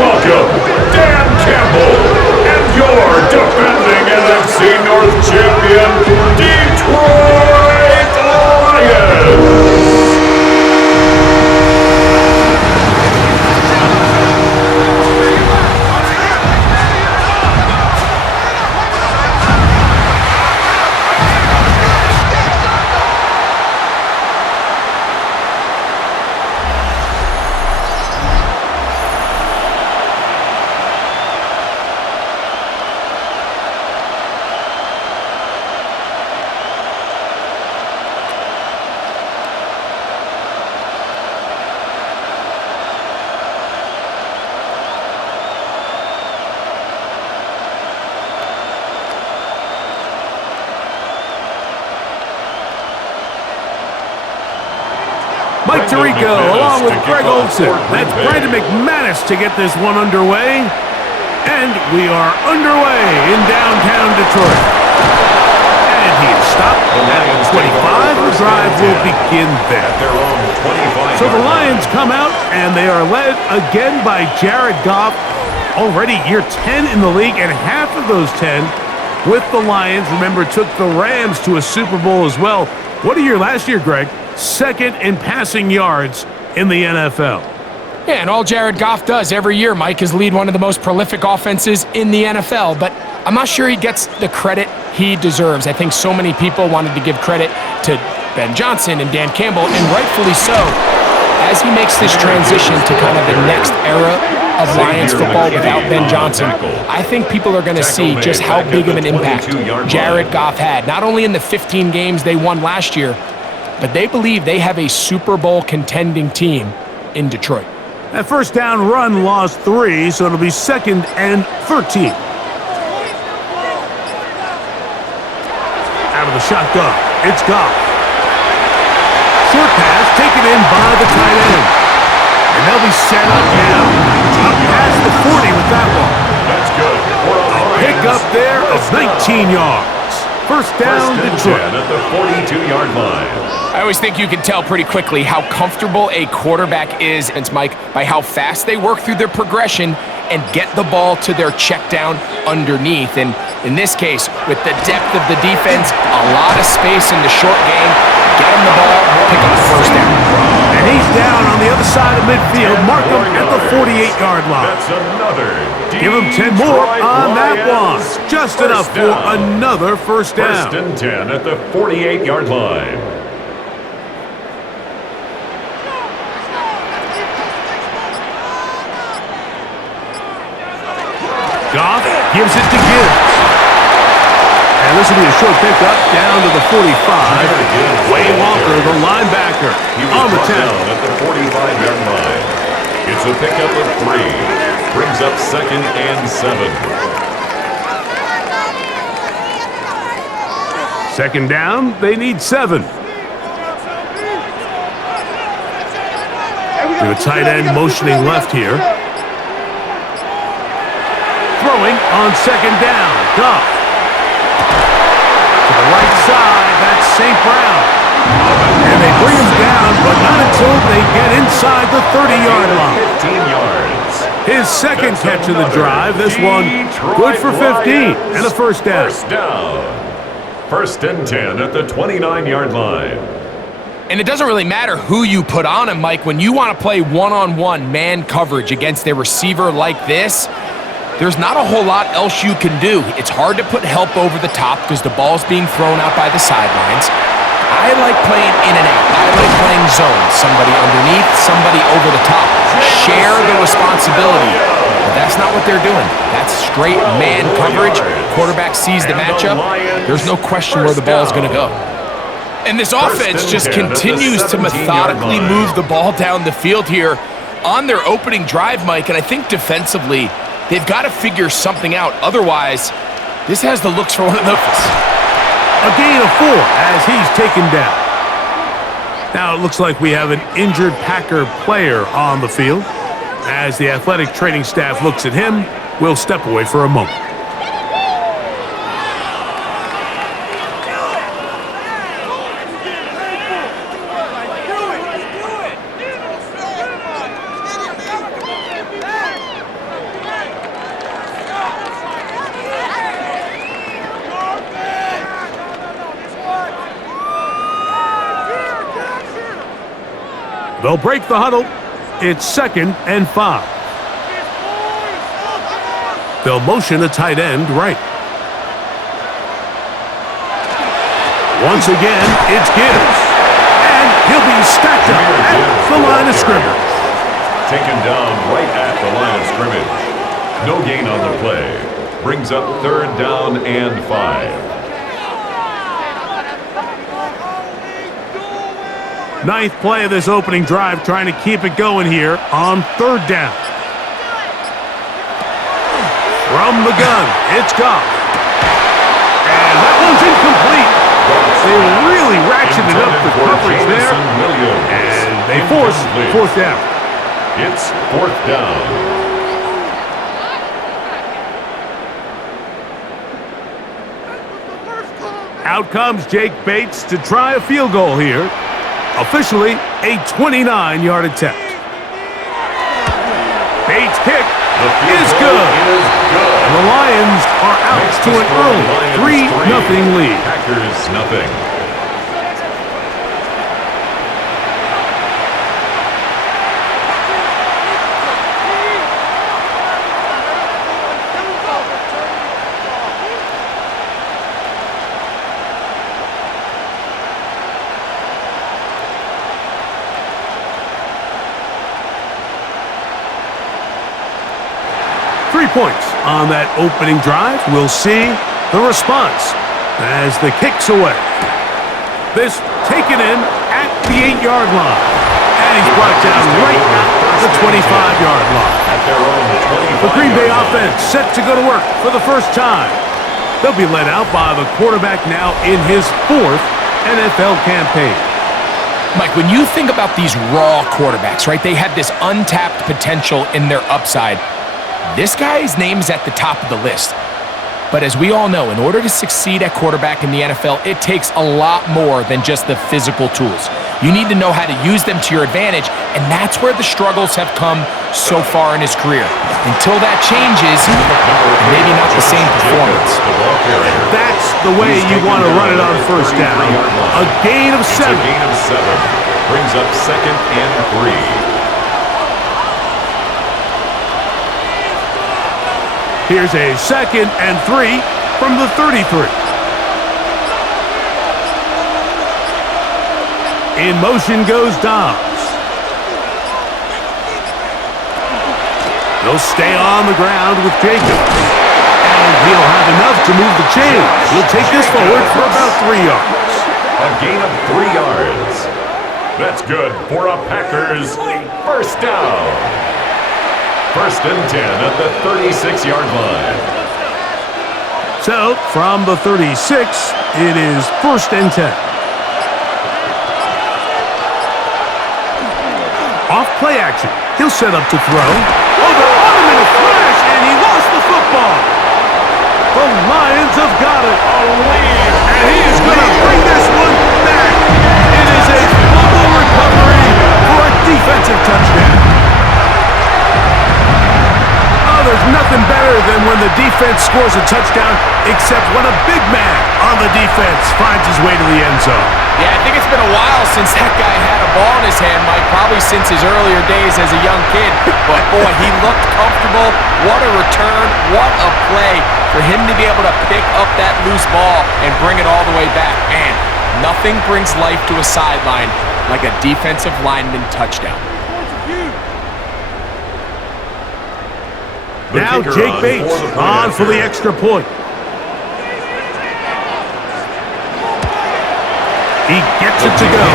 welcome Dan Campbell and your defending NFC North champion, Detroit Lions. Mike Tirico along with Greg Olsen. That's Brandon McManus to get this one underway. And we are underway in downtown Detroit. And he is stopped at 25. The drive will begin there. So the Lions come out, and they are led again by Jared Goff. Already year 10 in the league, and half of those 10 with the Lions. Remember, took the Rams to a Super Bowl as well. What a year last year, Greg. Second in passing yards in the NFL. Yeah, and all Jared Goff does every year, Mike, is lead one of the most prolific offenses in the NFL. But I'm not sure he gets the credit he deserves. I think so many people wanted to give credit to Ben Johnson and Dan Campbell, and rightfully so, as he makes this transition to kind of the next era of Lions football without Ben Johnson. I think people are going to see just how big of an impact Jared Goff had, not only in the 15 games they won last year, but they believe they have a Super Bowl contending team in Detroit. That first down run lost 3, so it'll be 2nd and 13. Out of the shotgun, it's Goff. Short pass taken in by the tight end. And they'll be set up now. Up past the 40 with that one. That's good. A pick up there of 19 yards. First down, Detroit. At the 42-yard line. I always think you can tell pretty quickly how comfortable a quarterback is, and Mike, by how fast they work through their progression and get the ball to their check down underneath. And in this case, with the depth of the defense, a lot of space in the short game, get him the ball, pick up the first down. And he's down on the other side of midfield. Mark him at the 48-yard line. That's another. Give him 10 more on that one. Just enough for another first down. First and 10 at the 48-yard line. Goff gives it to Gibbs. And this will be a short pickup down to the 45. Wayne Walker, the linebacker, on the 10. At the 45-yard line. It's a pickup of 3. Brings up 2nd and 7. Second down, they need 7. The tight end motioning left here. Throwing on second down. Goff. To the right side, that's St. Brown. And they bring him down, but not until they get inside the 30-yard line. 15 yards. His second catch of the drive. This one good for 15 and a first down. First down. First and 10 at the 29-yard line. And it doesn't really matter who you put on him, Mike. When you want to play one-on-one man coverage against a receiver like this, there's not a whole lot else you can do. It's hard to put help over the top because the ball's being thrown out by the sidelines. I like playing in and out. I like playing zone. Somebody underneath, somebody over the top. Share the responsibility. But that's not what they're doing. That's straight man coverage. Quarterback sees the matchup. There's no question where the ball's going to go. And this offense just continues to methodically move the ball down the field here on their opening drive, Mike. And I think defensively, they've got to figure something out. Otherwise, this has the looks for one of those. A gain of 4 as he's taken down. Now it looks like we have an injured Packer player on the field. As the athletic training staff looks at him, we'll step away for a moment. They'll break the huddle. It's 2nd and 5. They'll motion a tight end right. Once again, it's Gibbs. And he'll be stacked up at the line of scrimmage. Taken down right at the line of scrimmage. No gain on the play. Brings up 3rd down and 5. 9th play of this opening drive, trying to keep it going here on 3rd down. From the gun, it's Goff. And that one's incomplete. They really ratcheted up the coverage there, and they force 4th down. It's 4th down. Out comes Jake Bates to try a field goal here. Officially a 29-yard attempt. Bates' kick is good. And the Lions are out to an early 3-0 lead. Packers nothing. Points on that opening drive. We'll see the response as the kick's away. This taken in at the 8-yard line. And he's brought down right at the 25-yard line. The Green Bay offense set to go to work for the first time. They'll be led out by the quarterback now in his 4th NFL campaign. Mike, when you think about these raw quarterbacks, right, they have this untapped potential in their upside. This guy's name is at the top of the list. But as we all know, in order to succeed at quarterback in the NFL, it takes a lot more than just the physical tools. You need to know how to use them to your advantage, and that's where the struggles have come so far in his career. Until that changes, maybe not the same performance. That's the way you want to run it on 1st down. A gain of 7. Brings up 2nd and 3. Here's a 2nd and 3 from the 33. In motion goes Dobbs. They'll stay on the ground with Jacobs. And he'll have enough to move the chains. He'll take this forward for about 3 yards. A gain of 3 yards. That's good for a Packers 1st down. 1st and 10 at the 36-yard line. So, from the 36, it is 1st and 10. Off play action. He'll set up to throw. Oh, they're on him in a flash, and he lost the football. The Lions have got it. And he is going to bring this one back. It is a fumble recovery for a defensive touchdown. There's nothing better than when the defense scores a touchdown, except when a big man on the defense finds his way to the end zone. Yeah, I think it's been a while since that guy had a ball in his hand, Mike, probably since his earlier days as a young kid. But, boy, he looked comfortable. What a return. What a play for him to be able to pick up that loose ball and bring it all the way back. Man, nothing brings life to a sideline like a defensive lineman touchdown. Now Jake Bates on for the extra point. He gets it to go,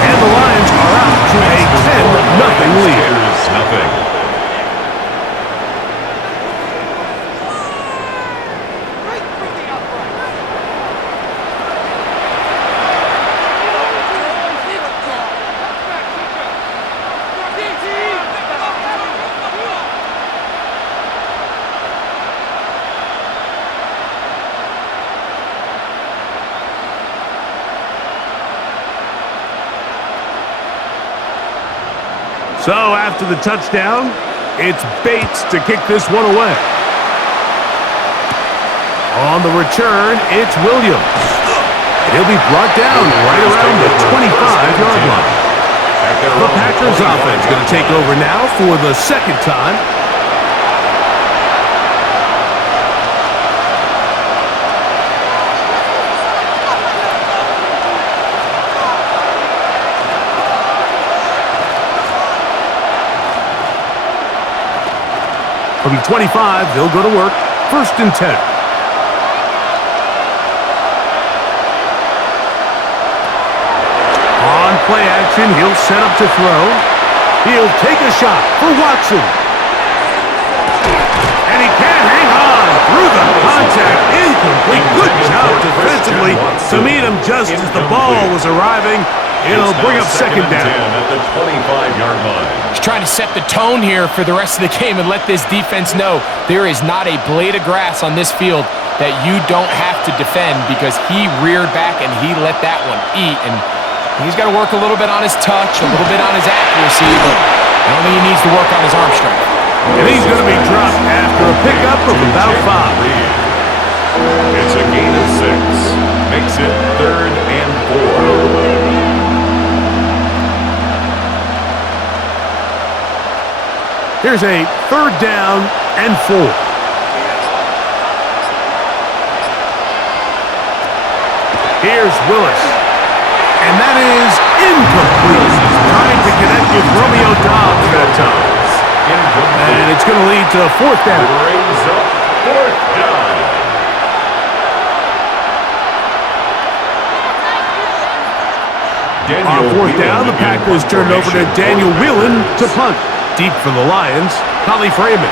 and the Lions are out to a 10-0 lead. So after the touchdown, it's Bates to kick this one away. On the return, it's Williams. He'll be brought down right around the 25-yard line. The Packers going to take over now for the second time. From the 25, they'll go to work. 1st and 10. On play action, he'll set up to throw. He'll take a shot for Watson. And he can't hang on through the contact. Incomplete. Good job defensively to meet him just as the ball was arriving. It'll bring up second down. At the 25-yard line. He's trying to set the tone here for the rest of the game and let this defense know there is not a blade of grass on this field that you don't have to defend, because he reared back and he let that one eat. And he's got to work a little bit on his touch, a little bit on his accuracy, but I don't think he needs to work on his arm strength. And he's going to be dropped after a pickup of about 5. It's a gain of 6. Makes it 3rd and 4. Here's a 3rd down and 4. Here's Willis. And that is incomplete. Trying to connect with Romeo Dobbs that time. And it's going to lead to a 4th down. Brings up 4th down. On 4th down, the Packers turned over to Daniel Whelan to punt. Deep for the Lions, Holly Freeman.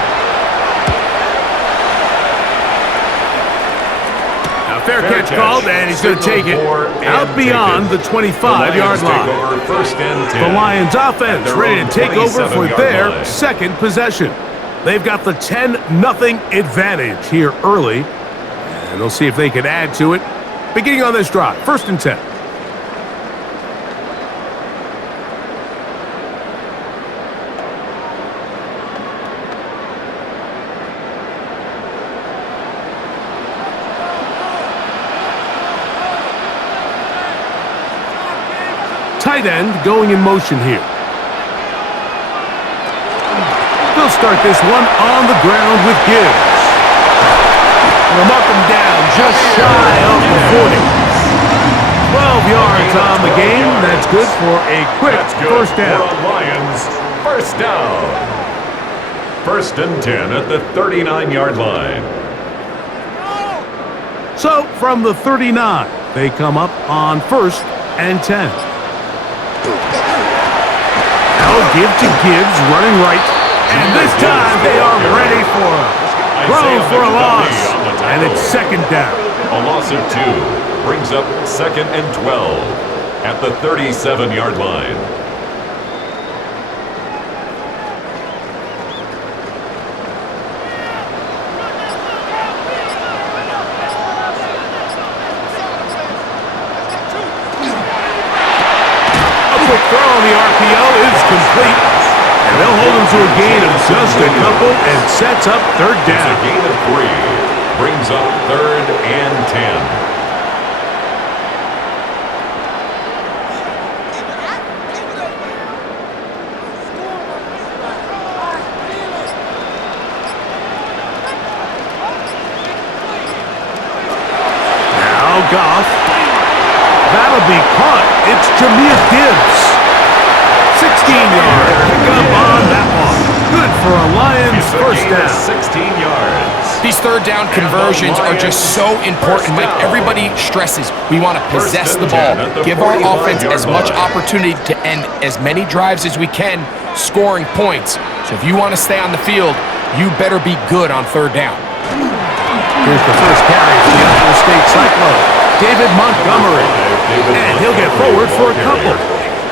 Now fair catch called, and he's going to take it out beyond the 25-yard line. The Lions offense ready to take over for their second possession. They've got the 10-0 advantage here early, and they'll see if they can add to it. Beginning on this drive, 1st and 10. Tight end going in motion here. They'll start this one on the ground with Gibbs. From up and down, just shy of the 40. 12 yards on the game. That's good for a quick 1st down. Lions, 1st down. 1st and 10 at the 39-yard line. So from the 39, they come up on 1st and 10. Now give to Gibbs, running right. And this time they are ready for him. Throw for a loss. And it's 2nd down. A loss of 2 brings up 2nd and 12 at the 37-yard line. Throw on the RPO is complete. And they'll hold him to a gain of just a couple and sets up 3rd down. It's a gain of 3. Brings up 3rd and 10. Now Goff. That'll be caught. It's Jahmyr Gibbs. 16-yard pickup on that one. Good for a Lions 1st down. 16 yards. These 3rd down conversions are just so important. Like, everybody stresses, we want to possess the ball, give our offense as much opportunity to end as many drives as we can, scoring points. So if you want to stay on the field, you better be good on 3rd down. Here's the first carry for the Iowa State Cyclone, David Montgomery. And he'll get forward for a couple.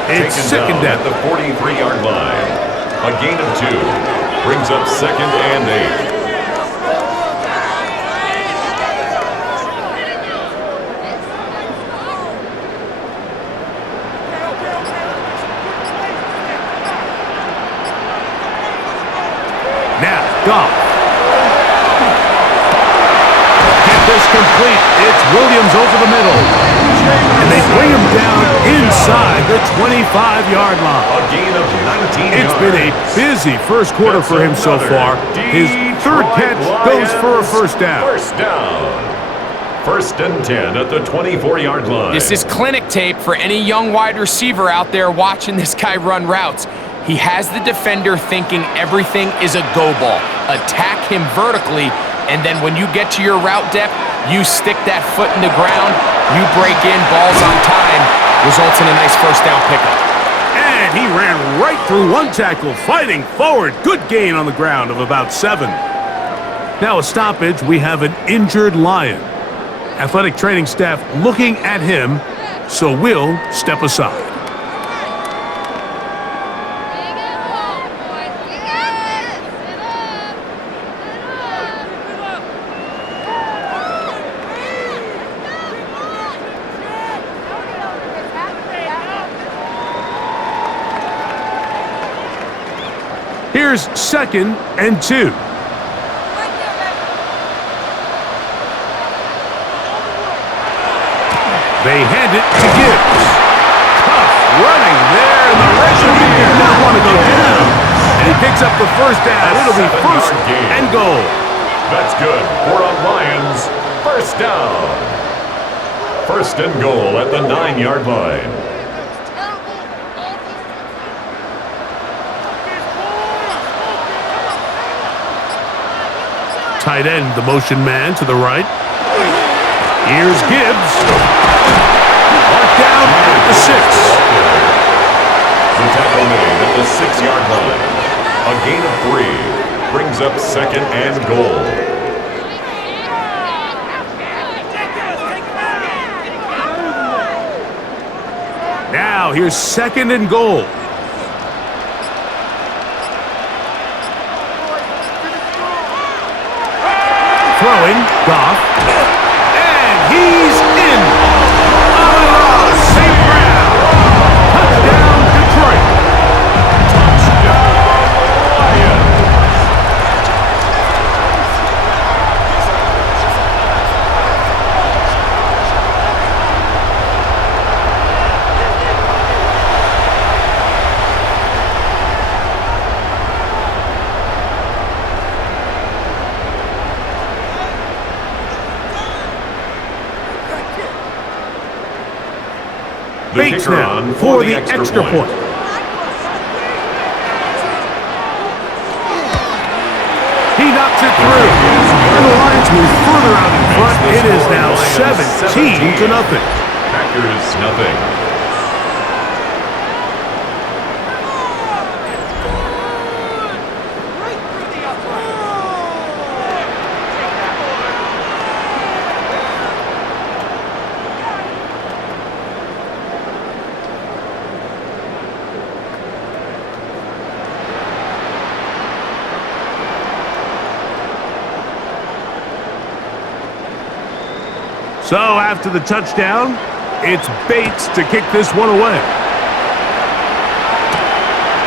It's 2nd down at the 43-yard line. A gain of 2 brings up 2nd and 8. Now, Goff. Get this complete. It's Williams over the middle. And they bring him down inside the the 25-yard line. A gain of 19 It's yards. been a busy first quarter for him so far. His third catch goes for a first down. First down. First and 10 at the 24-yard line. This is clinic tape for any young wide receiver out there watching this guy run routes. He has the defender thinking everything is a go ball. Attack him vertically, and then when you get to your route depth, you stick that foot in the ground, you break in, balls on time, results in a nice first down pickup. And he ran right through one tackle, fighting forward. Good gain on the ground of about 7. Now a stoppage, we have an injured Lion. Athletic training staff looking at him, so we'll step aside. Here's 2nd and 2. They hand it to Gibbs. Tough running there, and the referee did not want to go down. And he picks up the first down. It'll be first and goal. That's good for a Lions first down. First and goal at the 9-yard line. Tight end, the motion man to the right. Here's Gibbs. Marked down at the 6. The tackle made at the 6-yard line. A gain of 3 brings up second and goal. Now here's 2nd and goal. Throwing, Goff, and he's in. Amon-Ra St. Brown. Touchdown, Detroit. Touchdown, Lions. The Bates kicker now on for the extra point. He knocks it through. And the Lions move further out in front. It is now 17-0. Packers nothing. So after the touchdown, it's Bates to kick this one away.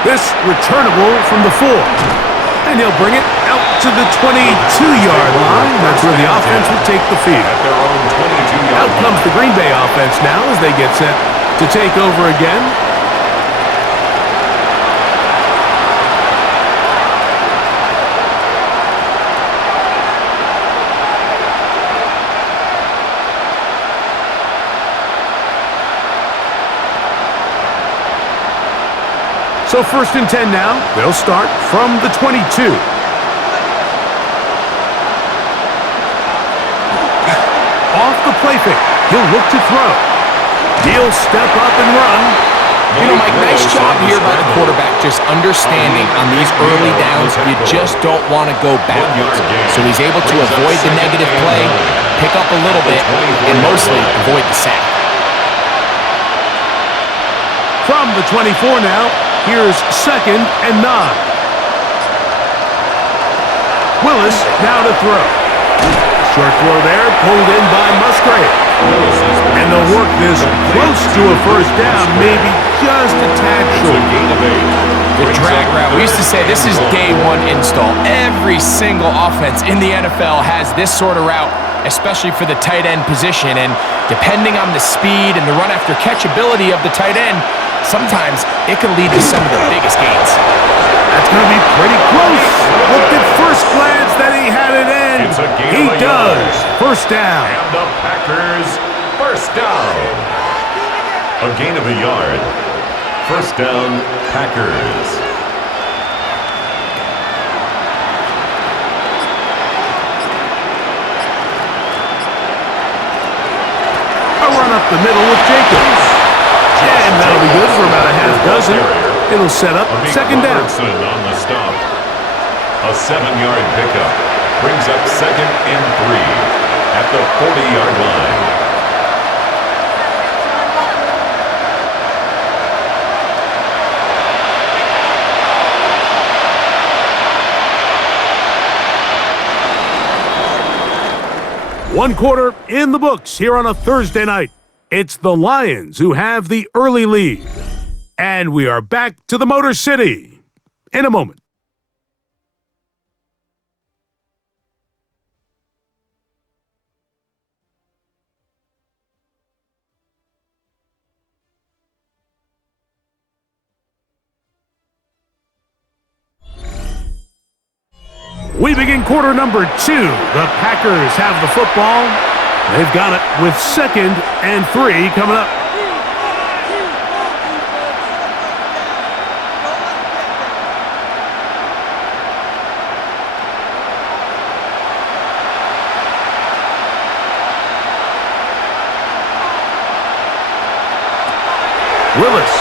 This returnable from the 4. And he'll bring it out to the 22-yard line. That's where the offense will take the field. At their own 22-yard Out comes the Green Bay offense now as they get set to take over again. So 1st and 10 now. They'll start from the 22. Off the play fake. He'll look to throw. He'll step up and run. You know, Mike, nice job here by the quarterback, just understanding on these early downs, you just don't want to go backwards. So he's able to avoid the negative play, pick up a little bit, and mostly avoid the sack. From the 24 now, here's 2nd and 9. Willis now to throw. Short throw there, pulled in by Musgrave. And they'll work this close to a first down, maybe just a tad short. The drag route. We used to say this is day one install. Every single offense in the NFL has this sort of route, especially for the tight end position. And depending on the speed and the run after catch ability of the tight end, sometimes it can lead to some of the biggest gains. That's going to be pretty close. Looked at first glance that he had it in. It's a gain He of a does. yard. First down. And the Packers, first down. A gain of a yard. First down, Packers. A run up the middle with Jacobs. And that'll be good for about a half dozen. It'll set up second down. Robertson on the stop. A 7-yard pickup. Brings up second and 3 at the 40-yard line. One quarter in the books here on a Thursday night. It's the Lions who have the early lead. And we are back to the Motor City in a moment. We begin quarter number 2. The Packers have the football. They've got it with second and 3 coming up. Willis.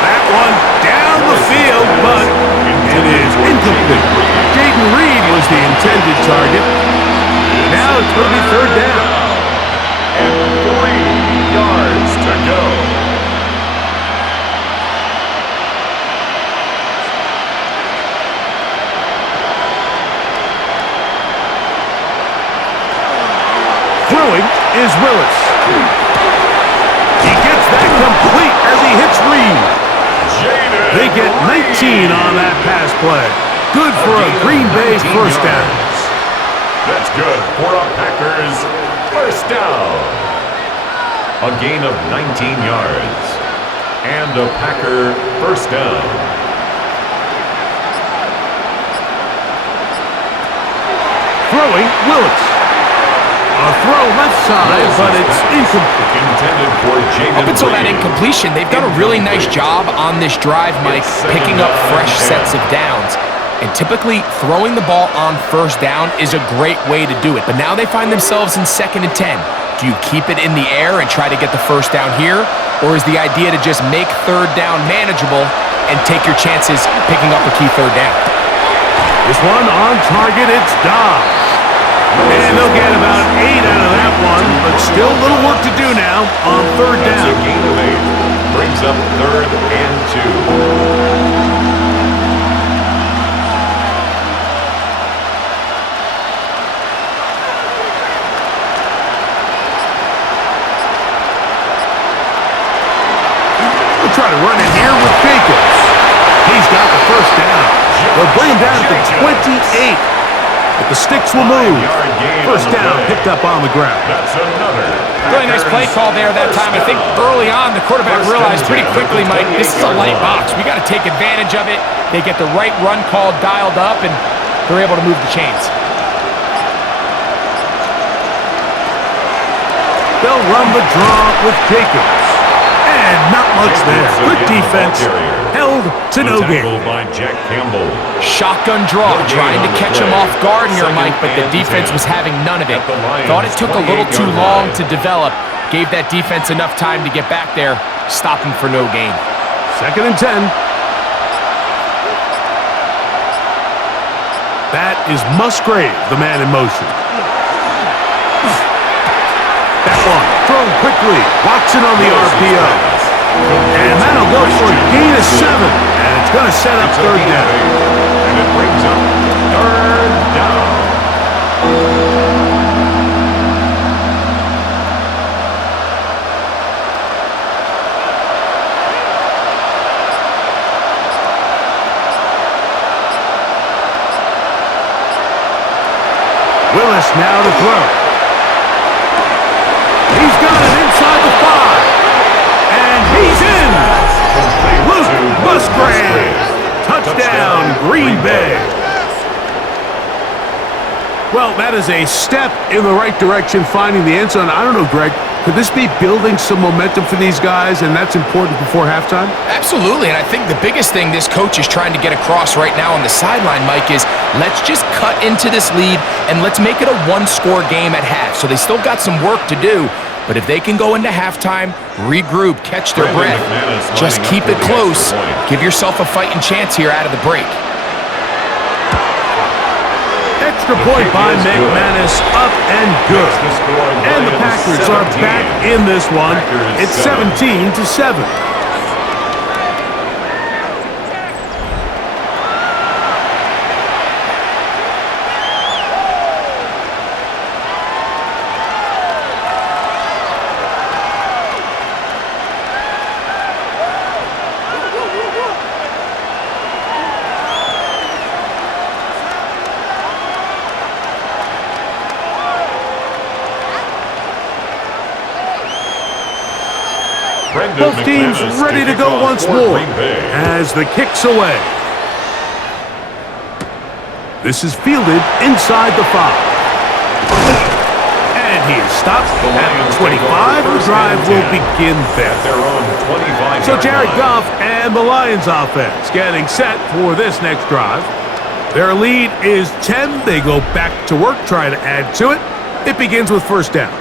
That one down the field, but it is incomplete. Jaden Reed was the intended target. Now it's going to be third down. And 3 yards to go. Throwing is Willis. He gets that complete as he hits Reed. They get 19 on that pass play. Good for a Green Bay first down. That's good for a Packers first down. A gain of 19 yards. And a Packer first down. Throwing, Willis. A throw left side, but it's incomplete. Intended for Jaden Up until that Reed. incompletion, they've done a really nice job on this drive, Mike, picking up fresh sets of downs. And typically, throwing the ball on first down is a great way to do it. But now they find themselves in second and 10. Do you keep it in the air and try to get the first down here? Or is the idea to just make third down manageable and take your chances picking up a key third down? This one on target, it's Dobbs. And they'll get about 8 out of that one, but still a little work to do now on third That's down. a gain of 8. Brings up third and 2. We'll try to run it here with Jacobs. He's got the first down. They'll bring him down to 28. But the sticks will move. First down picked up on the ground. That's another. Really nice play call there that time. I think early on, the quarterback realized pretty quickly, Mike, this is a light box. We got to take advantage of it. They get the right run call dialed up, and they're able to move the chains. They'll run the draw with Jacobs. And not much there. Good defense. Held to no gain. By Jack Campbell. Shotgun draw, trying to catch him off guard here, Mike, but the defense was having none of it. Thought it took a little too long to develop. Gave that defense enough time to get back there. Stop him for no gain. Second and 10. That is Musgrave, the man in motion. That one thrown quickly. Watson on the RPO. And that'll go for a gain of 7. And it's going to set up third down. And it brings up third down. Willis now to throw. He's got it inside the that is a step in the right direction, finding the end zone. I don't know, Greg, could this be building some momentum for these guys, and that's important before halftime? Absolutely, and I think the biggest thing this coach is trying to get across right now on the sideline, Mike, is let's just cut into this lead and let's make it a one-score game at half. So they still got some work to do, but if they can go into halftime, regroup, catch their breath, just keep it close, give yourself a fighting chance here out of the break. Extra point by McManus, up and good. And the Packers are back in this one. It's 17-7. Both teams ready to go once more as the kick's away. This is fielded inside the 5. And he is stopped at the 25. The drive will begin there. So Jared Goff and the Lions offense getting set for this next drive. Their lead is 10. They go back to work, try to add to it. It begins with first down.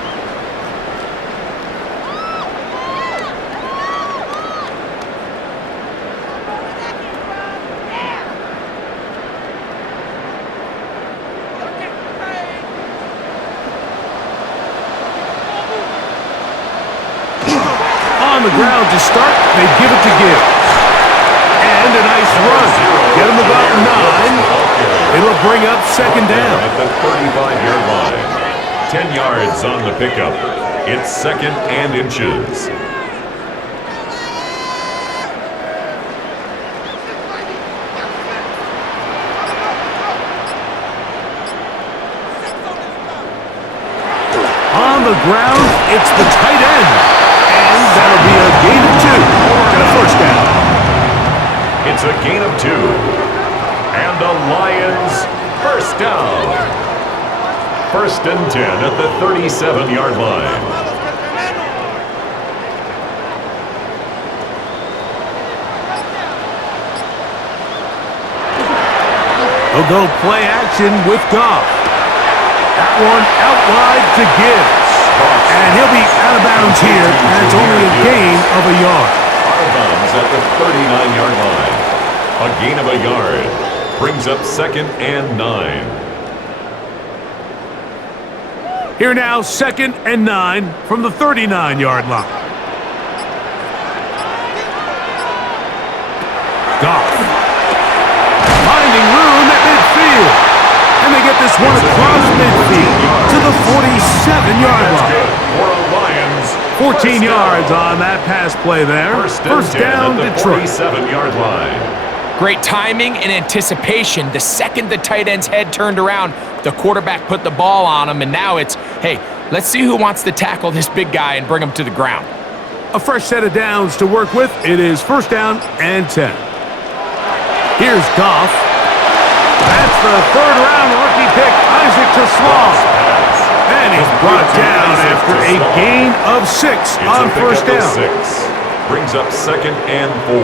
On the ground to start, they give it to Gibbs. And a nice run. Get him about 9. It'll bring up second down. At the 35-yard line. 10 yards on the pickup. It's second and inches. On the ground, it's the tight end. And that'll be a gain of 2 and a first down. It's a gain of 2. And the Lions first down. First and 10 at the 37-yard line. They'll go play action with Goff. That one out wide to Gibbs. And he'll be out of bounds here, and it's only a gain of a yard. Out of bounds at the 39-yard line. A gain of a yard brings up second and 9. Here now, second and 9 from the 39-yard line. Goff. Finding room at midfield. And they get this one across midfield to the 47-yard line. 14 yards on that pass play there. First down, Detroit. 47-yard line. Great timing and anticipation. The second the tight end's head turned around, the quarterback put the ball on him, and now it's, hey, let's see who wants to tackle this big guy and bring him to the ground. A fresh set of downs to work with. It is first down and 10. Here's Goff. That's the third-round rookie pick, Isaac Tasslaw. And he's brought down after a gain of 6 on first down. 6. Brings up second and 4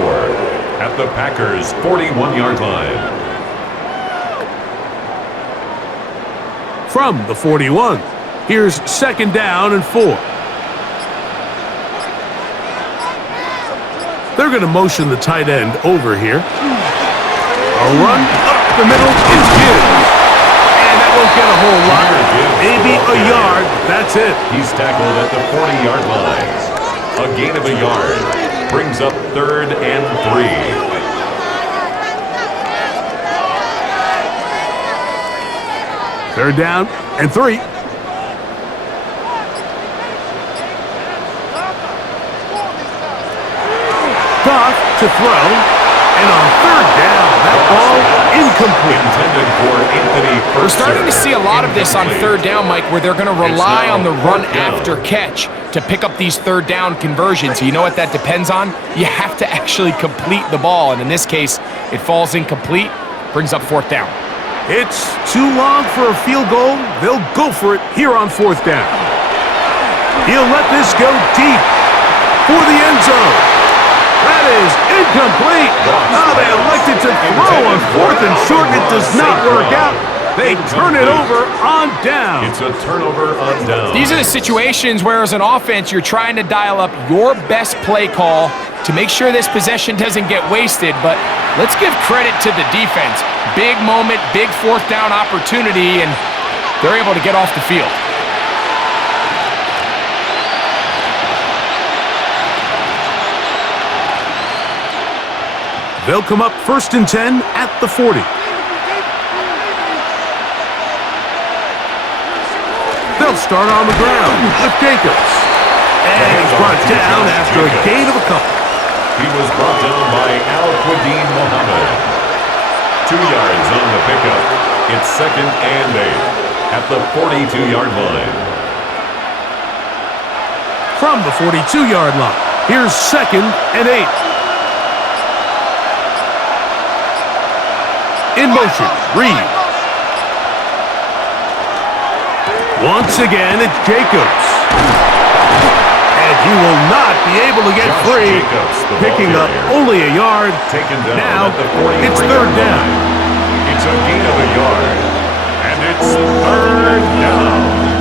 at the Packers' 41-yard line. From the 41, here's second down and 4. They're going to motion the tight end over here. A run up the middle is Gibbs. And that won't get a whole lot. Maybe a yard. That's it. He's tackled at the 40-yard line. A gain of a yard brings up third and 3. Third down and 3. Goff to throw. And on third down, that ball incomplete. Intended for Anthony First. We're starting to see a lot of this on third down, Mike, where they're going to rely on the run after catch to pick up these third down conversions. You know what that depends on? You have to actually complete the ball, and in this case, it falls incomplete, brings up fourth down. It's too long for a field goal. They'll go for it here on 4th down. He'll let this go deep for the end zone. That is incomplete. Oh, they elected to throw on 4th and short. It does not work out. They turn it over on down. It's a turnover on down. These are the situations where, as an offense, you're trying to dial up your best play call to make sure this possession doesn't get wasted. But let's give credit to the defense. Big moment, big 4th down opportunity, and they're able to get off the field. They'll come up 1st and 10 at the 40. They'll start on the ground with Jacobs. And he's brought down after a gain of a couple. He was brought down by Al-Quadin Mohammed. 2 yards on the pickup. It's 2nd and 8 at the 42-yard line. From the 42-yard line, here's 2nd and 8. In motion, Reed. Once again, it's Jacobs. And he will not be able to get free, picking up only a yard. Now, it's 3rd down. It's a gain of a yard, and it's 3rd down.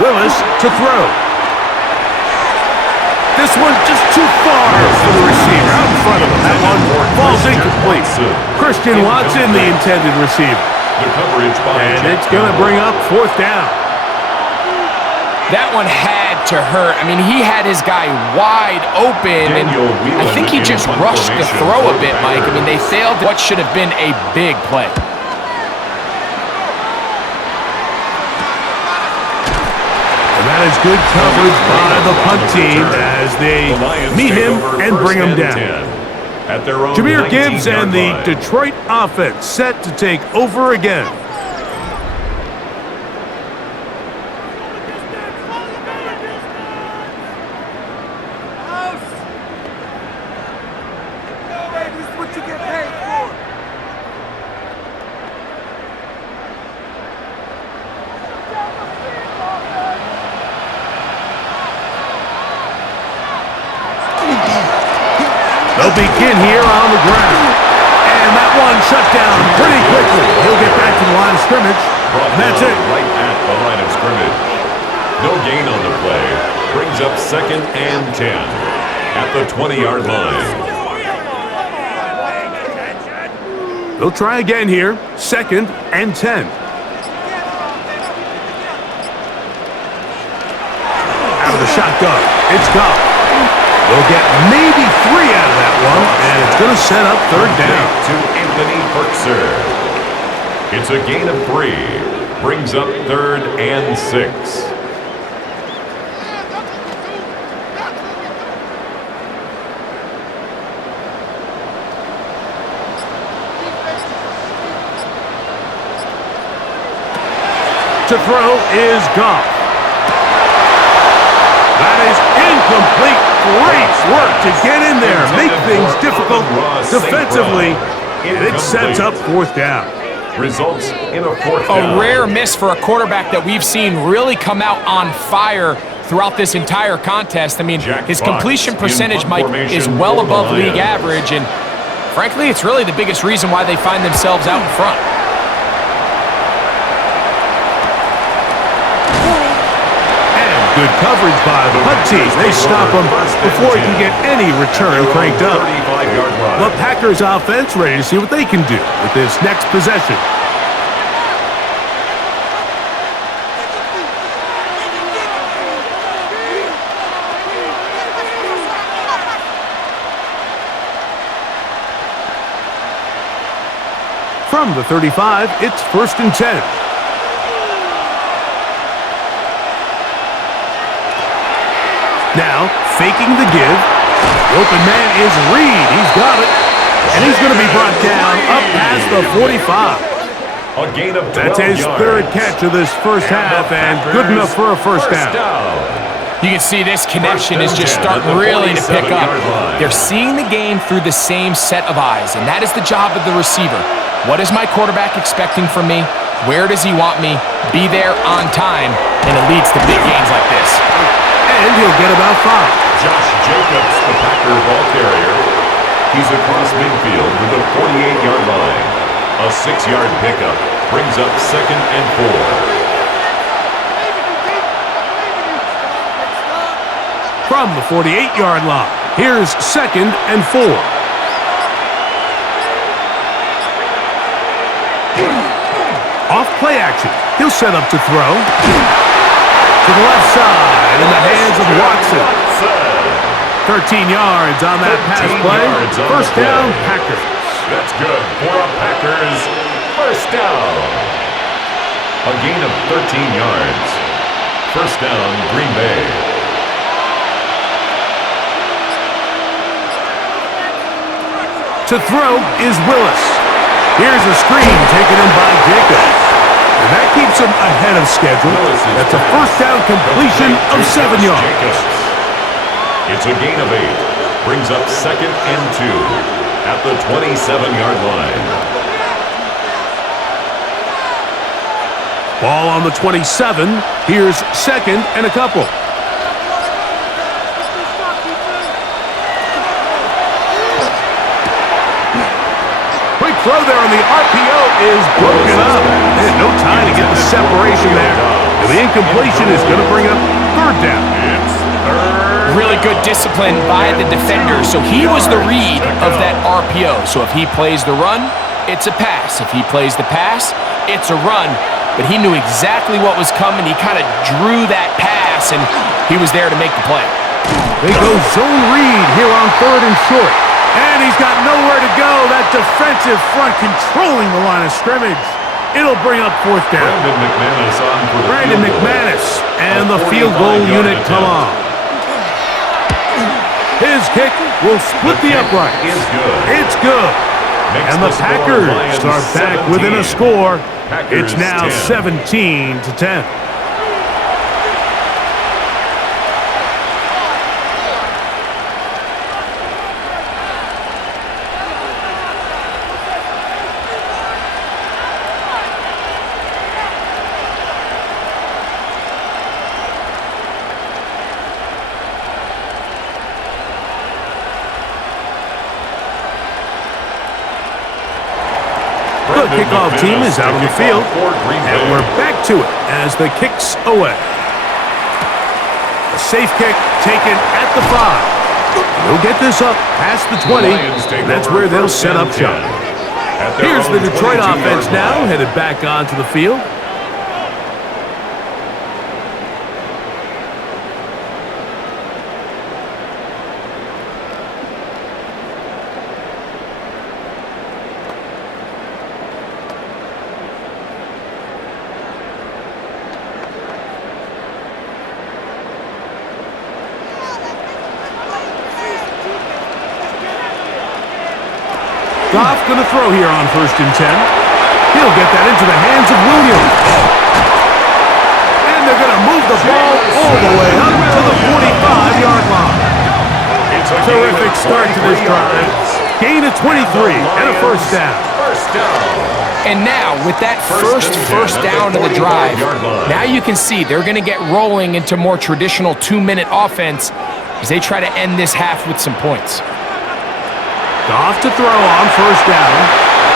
Willis to throw. This one just too far for the receiver out in front of him. That one falls incomplete. Christian Watson, the intended receiver. And it's going to bring up 4th down. That one had to hurt. I mean, he had his guy wide open, and I think he just rushed the throw a bit, Mike. I mean, they failed what should have been a big play. That is good coverage by the punt team as they meet him and bring him down. Jahmyr Gibbs and the Detroit offense set to take over again. They'll begin here on the ground. And that one shut down pretty quickly. He'll get back to the line of scrimmage. And that's it. Right at the line of scrimmage. No gain on the play. Brings up 2nd and 10 at the 20-yard line. They'll try again here. 2nd and 10. Out of the shotgun. It's gone. They'll get maybe 3 out of that one, and it's going to set up 3rd down. To Anthony Perkser. It's a gain of 3. Brings up 3rd and 6. To throw is Goff. That is incomplete. Great work to get in there, make things difficult defensively, and it sets up 4th down. Results in a 4th down. A rare miss for a quarterback that we've seen really come out on fire throughout this entire contest. I mean, his completion percentage, Mike, is well above league average, and frankly, it's really the biggest reason why they find themselves out in front. Good coverage by the punt team. They stop him before he can get any return cranked up. The Packers offense ready to see what they can do with this next possession. From the 35, it's 1st and 10. Now, faking the give. The open man is Reed. He's got it. And he's going to be brought down up past the 45. A gain of 12 That's his yards. third catch of this first half, and good enough for a first down. You can see this connection is just starting really to pick up. They're seeing the game through the same set of eyes, and that is the job of the receiver. What is my quarterback expecting from me? Where does he want me? Be there on time, and it leads to big gains like this. And he'll get about 5. Josh Jacobs, the Packer ball carrier. He's across midfield with the 48-yard line. A 6-yard pickup brings up 2nd and 4. From the 48-yard line, here's 2nd and 4. Off play action. He'll set up to throw. To the left side in the hands of Watson. 13 yards on that pass play. First down, Packers. That's good for a Packers first down. A gain of 13 yards. First down, Green Bay. To throw is Willis. Here's a screen taken in by Jacobs. And that keeps him ahead of schedule. That's a first down completion of 7 yards. It's a gain of 8. Brings up 2nd and 2 at the 27-yard line. Ball on the 27. Here's 2nd and a couple. Throw there on the RPO is broken up. And no time to get the separation there. And the incompletion is going to bring up 3rd down. Really good discipline by the defender. So he was the read of that RPO. So if he plays the run, it's a pass. If he plays the pass, it's a run. But he knew exactly what was coming. He kind of drew that pass, and he was there to make the play. They go zone read here on 3rd and short. And he's got nowhere to go. That defensive front controlling the line of scrimmage. It'll bring up 4th down. Brandon McManus and the field goal unit come on. His kick will split the upright. It's good. And the Packers start back within a score. It's now 17-10. The kickoff team is out on the field, and we're back to it as the kick's away. A safe kick taken at the 5. They'll get this up past the 20, and that's where they'll set up shop. Here's the Detroit offense now, headed back onto the field. Goff going to throw here on 1st and 10. He'll get that into the hands of Williams. And they're going to move the ball all the way up to the 45-yard line. Terrific start to this drive. Gain of 23 and a first down. And now, with that first down of the drive, now you can see they're going to get rolling into more traditional 2-minute offense as they try to end this half with some points. Goff to throw on 1st down.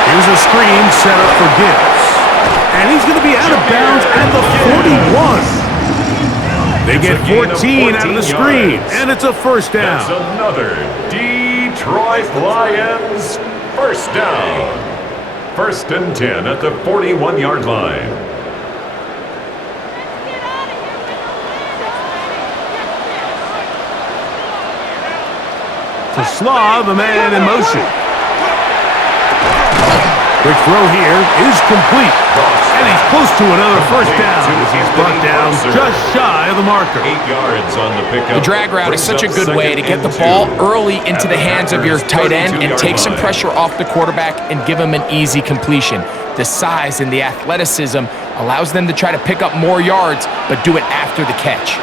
Here's a screen set up for Gibbs. And he's going to be out of bounds at the 41. They get 14 out of the screen, and it's a first down. That's another Detroit Lions first down. 1st and 10 at the 41-yard line. To Slav, the man in motion. Quick throw here is complete. And he's close to another first down. He's brought down just shy of the marker. 8 yards on the pickup. The drag route is such a good way to get the ball early into the hands of your tight end and take some pressure off the quarterback and give him an easy completion. The size and the athleticism allows them to try to pick up more yards, but do it after the catch.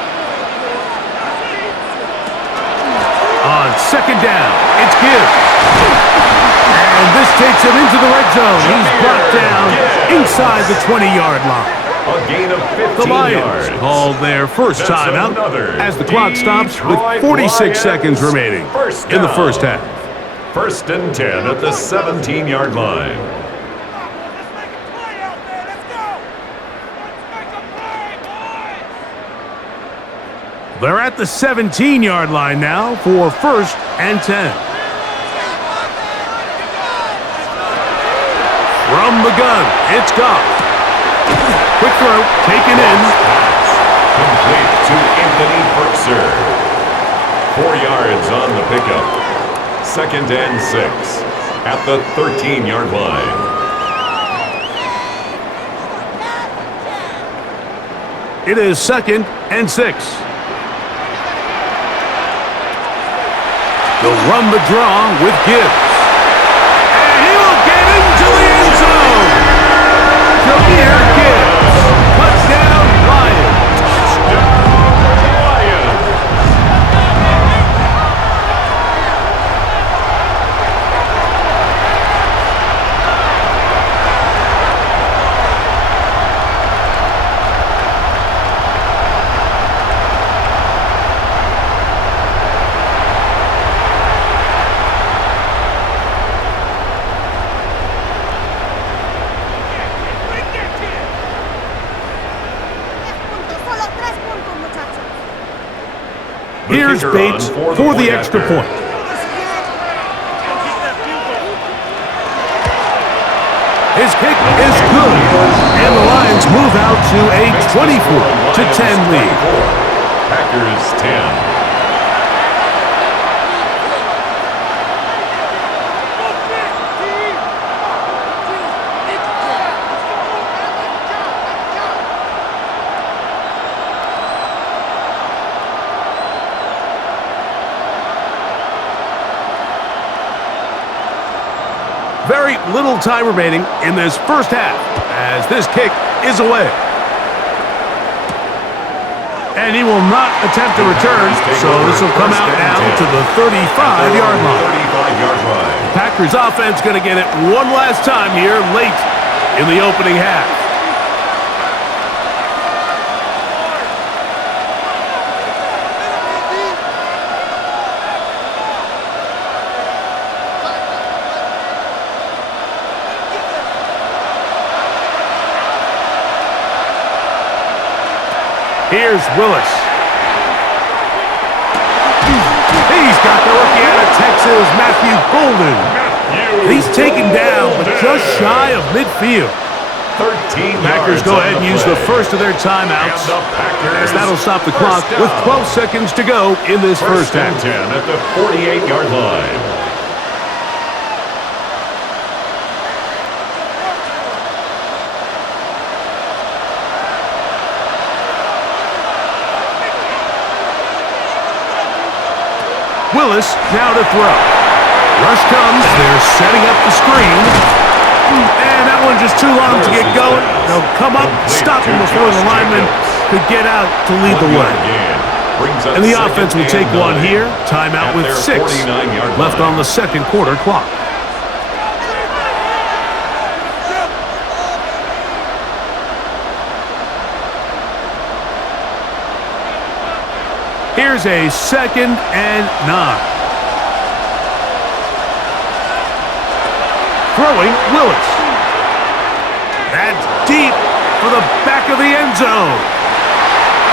On second down, it's Gibbs. And this takes him into the red zone. He's brought down inside the 20-yard line. A gain of 15 The Lions yards. called their first timeout as the clock stops with 46 seconds remaining in the first half. First and 10 at the 17-yard line. They're at the 17-yard line now for first and 10. From the gun, it's Goff. Quick throw, taken in. Complete to Anthony Berkser. 4 yards on the pickup. Second and 6 at the 13-yard line. It is second and 6. They'll run the draw with Gibbs. And he will get into the end zone. Jameer Gibbs. Touchdown, Lions. Lions. Here's Bates for the extra point. His kick is good, and the Lions move out to a 24-10 lead. Packers 10. Very little time remaining in this first half as this kick is away. And he will not attempt to return, so this will come out now to the 35-yard line. Packers offense going to get it one last time here late in the opening half. Here's Willis. He's got the rookie out of Texas, Matthew Golden. He's taken down, but just shy of midfield. 13 Packers go ahead and use the first of their timeouts, as that'll stop the clock with 12 seconds to go in this first half. 10 at the 48-yard line. Willis now to throw. Rush comes. They're setting up the screen. And that one just too long to get going. They'll come up, stop him before the lineman could get out to lead the way. And the offense will take one here. Timeout with 6 left on the second quarter clock. Here's a 2nd and 9. Throwing Willis. That's deep for the back of the end zone.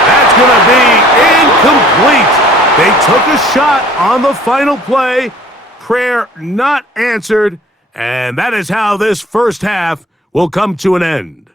That's going to be incomplete. They took a shot on the final play. Prayer not answered. And that is how this first half will come to an end.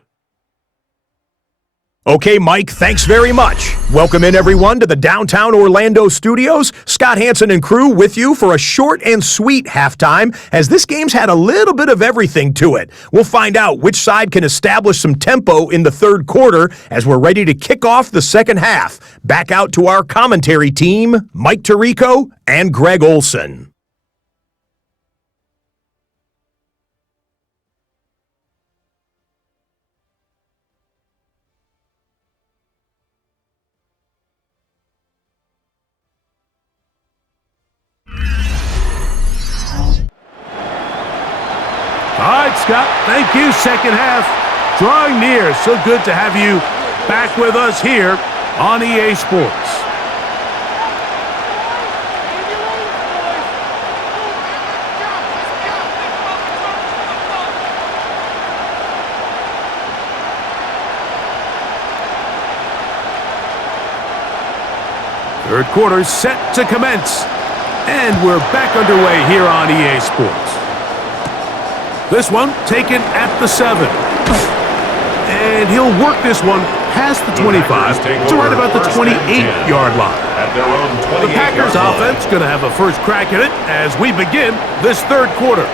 Okay, Mike, thanks very much. Welcome in, everyone, to the downtown Orlando studios. Scott Hansen and crew with you for a short and sweet halftime, as this game's had a little bit of everything to it. We'll find out which side can establish some tempo in the third quarter as we're ready to kick off the second half. Back out to our commentary team, Mike Tirico and Greg Olson. All right, Scott, thank you. Second half drawing near. So good to have you back with us here on EA Sports. Third quarter set to commence. And we're back underway here on EA Sports. This one taken at the 7. And he'll work this one past the 25 to right about the 28-yard line. The Packers offense going to have a first crack at it as we begin this third quarter.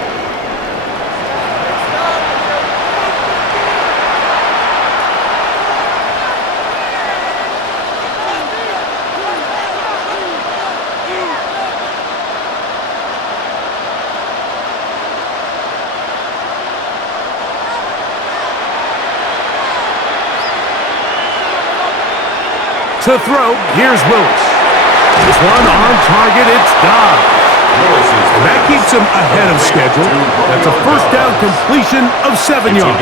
To throw, here's Willis. This one on target, it's Dobbs. And that keeps him ahead of schedule. That's a first down completion of 7 yards.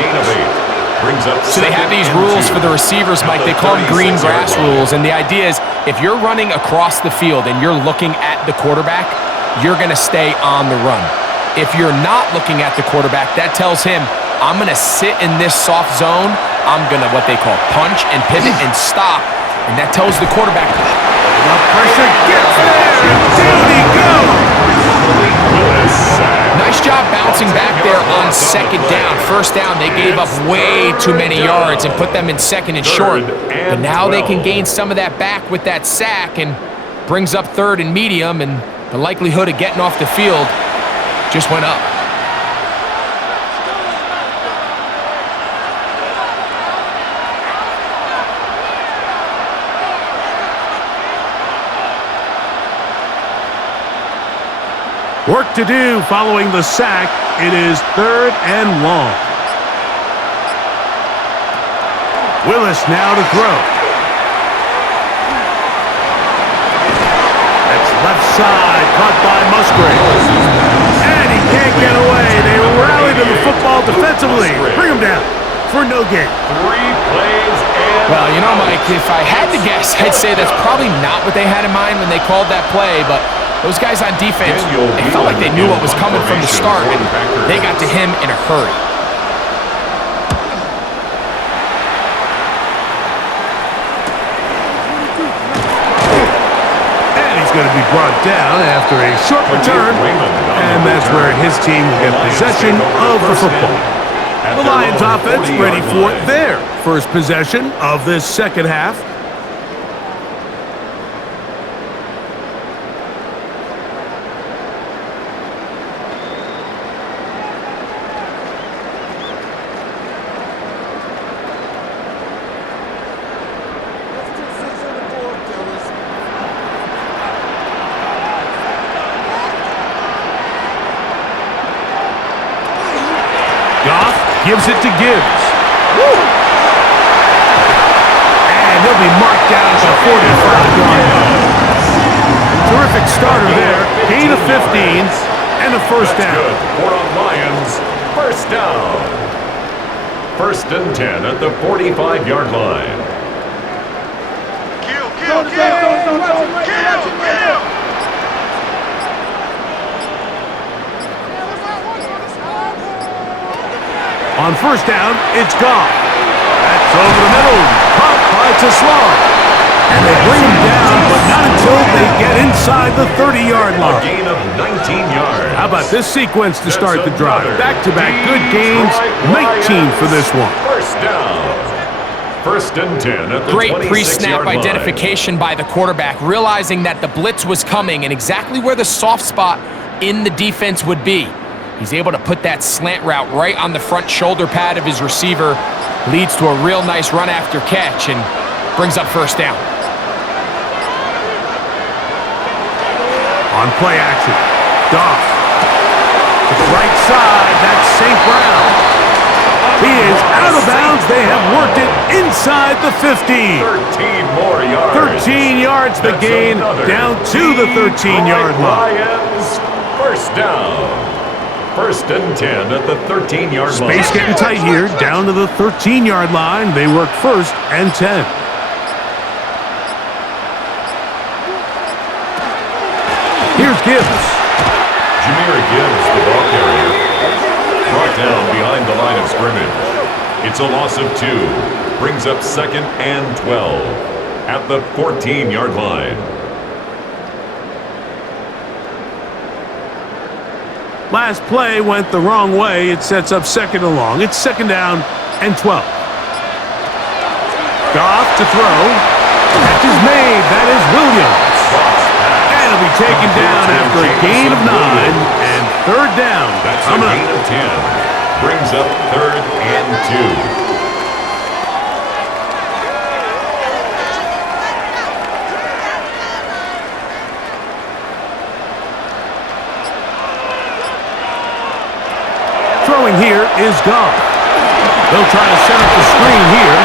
So they have these rules for the receivers, Mike. They call them green grass rules. And the idea is if you're running across the field and you're looking at the quarterback, you're going to stay on the run. If you're not looking at the quarterback, that tells him, I'm going to sit in this soft zone. I'm going to what they call punch and pivot and stop. And that tells the quarterback. The pressure gets there, and down he goes. Nice job bouncing back there on second down. First down, they gave up way too many yards and put them in second and short. But now they can gain some of that back with that sack and brings up third and medium, and the likelihood of getting off the field just went up. Work to do following the sack. It is third and long. Willis now to throw. That's left side, caught by Musgrave. And he can't get away. They rally to the football defensively. Bring him down for no gain. 3 plays and... Well, you know, Mike, if I had to guess, I'd say that's probably not what they had in mind when they called that play, but those guys on defense, they felt like they knew what was coming from the start, and they got to him in a hurry. And he's going to be brought down after a short return, and that's where his team will get possession of the football. The Lions offense ready for their first possession of this second half. Gives it to Gibbs. Woo! And he'll be marked down to 45-yard line. Terrific starter there. Gain of 15 and a first down. Good for the Lions. First down. First and 10 at the 45-yard line. Kill! On first down, it's Goff. That's over the middle. Caught by Tesla. And they bring him down, but not until they get inside the 30-yard line. A gain of 19 yards. How about this sequence to start the drive? Back-to-back good gains, 19 for this one. First down. First and 10 at the Great 26-yard pre-snap line. identification by the quarterback, realizing that the blitz was coming and exactly where the soft spot in the defense would be. He's able to put that slant route right on the front shoulder pad of his receiver, leads to a real nice run after catch, and brings up first down. On play action, Goff. To the right side, that's St. Brown. He is out of bounds. They have worked it inside the 50. 13 more yards. 13 yards the That's gain, another down to the 13-yard line. Lions, first down. First and 10 at the 13-yard line. Space getting tight here, down to the 13-yard line. They work first and 10. Here's Gibbs. Jahmyr Gibbs, the ball carrier, brought down behind the line of scrimmage. It's a loss of 2. Brings up second and 12 at the 14-yard line. Last play went the wrong way. It sets up second and long. It's second down and 12. Goff to throw. Catch is made. That is Williams. And he'll be taken down after a gain of 9 and third down. That's a gain of 10. Brings up third and 2. Throwing here is Goff. They'll try to set up the screen here.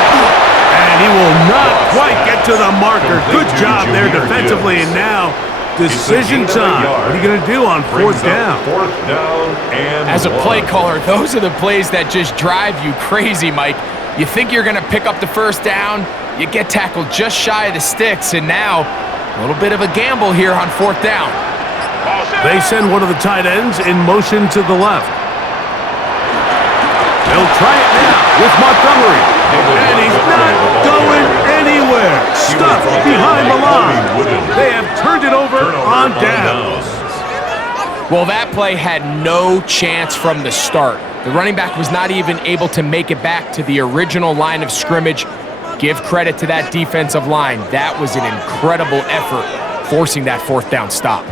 And he will not quite get to the marker. Good job there defensively. And now, decision time. What are you going to do on fourth down? Fourth down and As a 1. play caller, those are the plays that just drive you crazy, Mike. You think you're going to pick up the first down, you get tackled just shy of the sticks, and now a little bit of a gamble here on fourth down. They send one of the tight ends in motion to the left. They'll try it now with Montgomery. And he's not going anywhere. Stuck behind the line. They have turned it over on downs. Well, that play had no chance from the start. The running back was not even able to make it back to the original line of scrimmage. Give credit to that defensive line. That was an incredible effort, forcing that fourth down stop.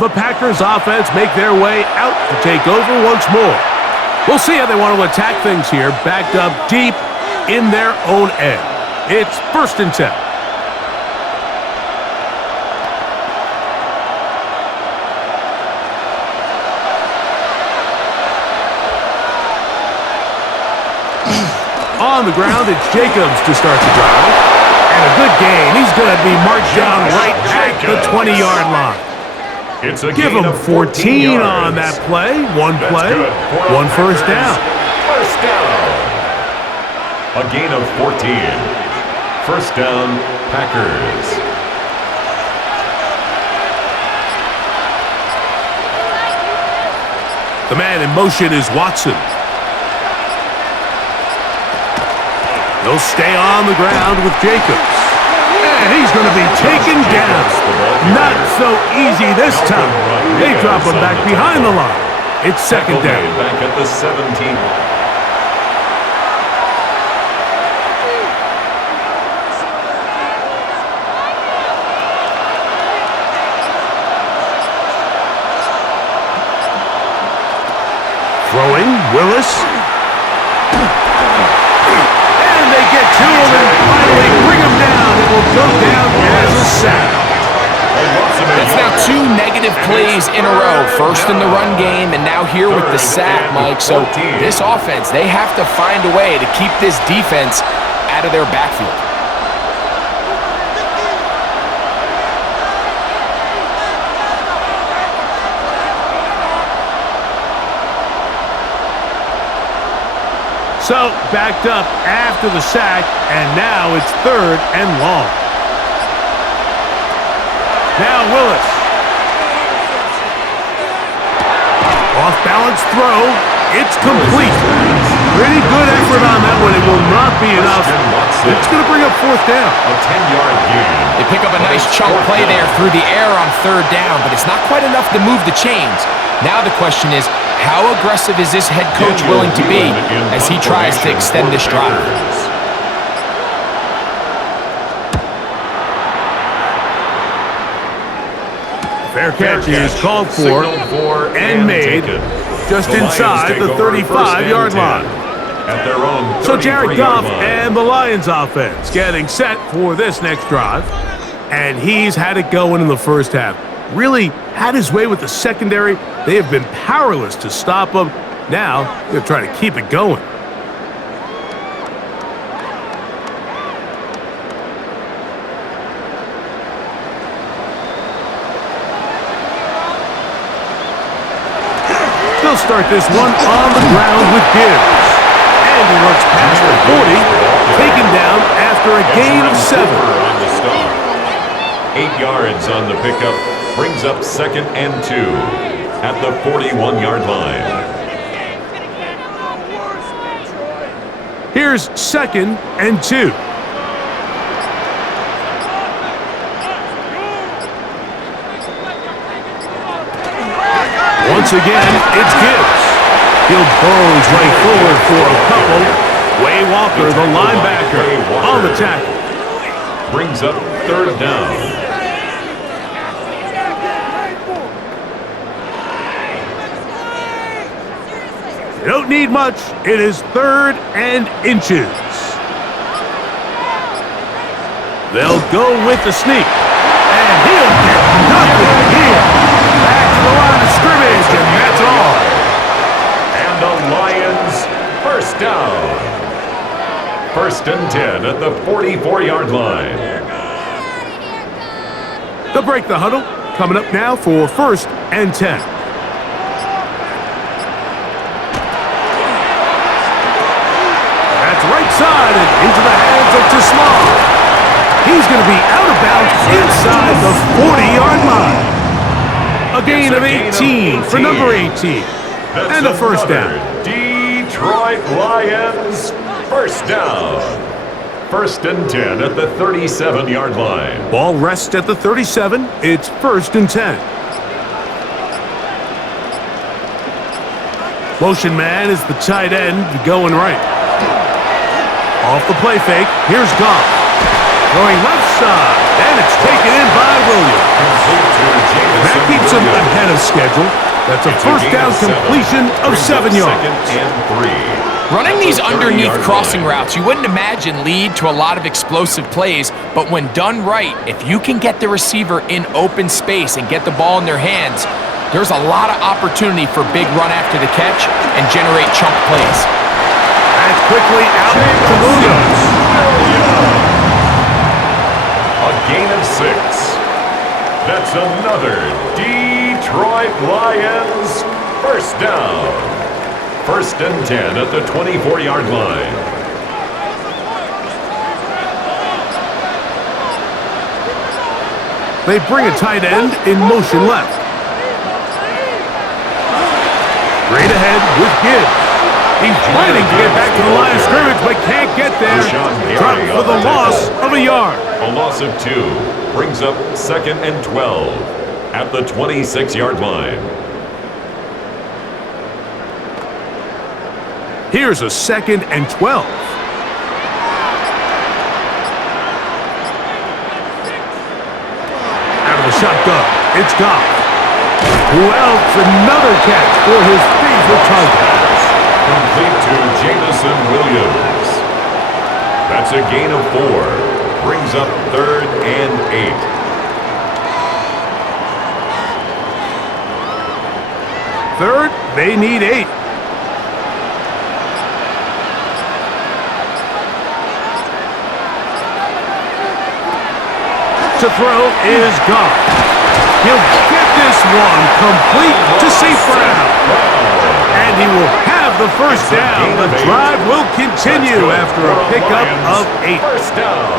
The Packers offense make their way out to take over once more. We'll see how they want to attack things here, backed up deep in their own end. It's first and 10. On the ground, it's Jacobs to start the drive. And a good gain. He's going to be marched down right at the 20-yard line. It's a Give gain him of 14 yards. on that play. One That's play, good. one first down. First down. A gain of 14. First down, Packers. The man in motion is Watson. He'll stay on the ground with Jacobs. And he's going to be taken down. Not so easy this time. They drop him back behind the line. It's second down. Back at the 17. Throwing, Willis. And they get to him and finally bring him down. It will go down as a sack. It's now 2 negative plays in a row. First in the run game, and now here with the sack, Mike. So this offense, they have to find a way to keep this defense out of their backfield. So, backed up after the sack, and now it's third and long. Now Willis. Off-balance throw. It's complete. Pretty good effort on that one. It will not be enough. It's going to bring up fourth down. A 10-yard gain. They pick up a nice chunk play there through the air on third down, but it's not quite enough to move the chains. Now the question is, how aggressive is this head coach willing to be as he tries to extend this drive? Fair catch is called for signaled for and made taken. just The Lions inside take the over first 35-yard and 10 line. at their own So Jared 33-yard Goff line. and the Lions offense getting set for this next drive. And he's had it going in the first half. Really had his way with the secondary. They have been powerless to stop him. Now, they're trying to keep it going. They'll start this one on the ground with Gibbs. And he runs past the 40, taken down after a gain of 7. On the stop. 8 yards on the pickup, brings up 2nd and 2 at the 41-yard line. Here's 2nd and 2. Once again, it's Gibbs. He'll burrow his way forward for a couple. Way Walker, the linebacker, on the tackle. Brings up 3rd down. You don't need much. It is 3rd and inches. They'll go with the sneak. And he'll get nothing here. Back to the line of scrimmage, and that's all. And the Lions first down. 1st and 10 at the 44-yard line. They'll break the huddle. Coming up now for 1st and 10. That's right side and into the hands of Tismar. He's going to be out of bounds inside the 40-yard line. A gain of 18 for number 18. And a first down. Detroit Lions first down. 1st and 10 at the 37-yard line. Ball rests at the 37. It's 1st and 10. Motion man is the tight end going right. Off the play fake. Here's Goff. Going left side. And it's taken in by Williams. That keeps him ahead of schedule. That's a first down completion of 7 yards. 2nd and 3. Running these underneath crossing routes, you wouldn't imagine lead to a lot of explosive plays, but when done right, if you can get the receiver in open space and get the ball in their hands, there's a lot of opportunity for big run after the catch and generate chunk plays. That's quickly out to Williams. A gain of 6. That's another Detroit Lions first down. 1st and 10 at the 24-yard line. They bring a tight end in motion left. Straight ahead with Gibbs. He's planning to get back to the line of scrimmage, but can't get there. Dropped for the loss of a yard. A loss of 2 brings up 2nd and 12 at the 26-yard line. Here's a 2nd and 12. Out of the shotgun, it's Goff. Who else? Another catch for his favorite target. Complete to Jamison Williams. That's a gain of 4. Brings up 3rd and 8. Third, they need 8. To throw is Goff. He'll get this one complete to St. Brown. And he will have the first down. The drive will continue after a pickup of 8. First down.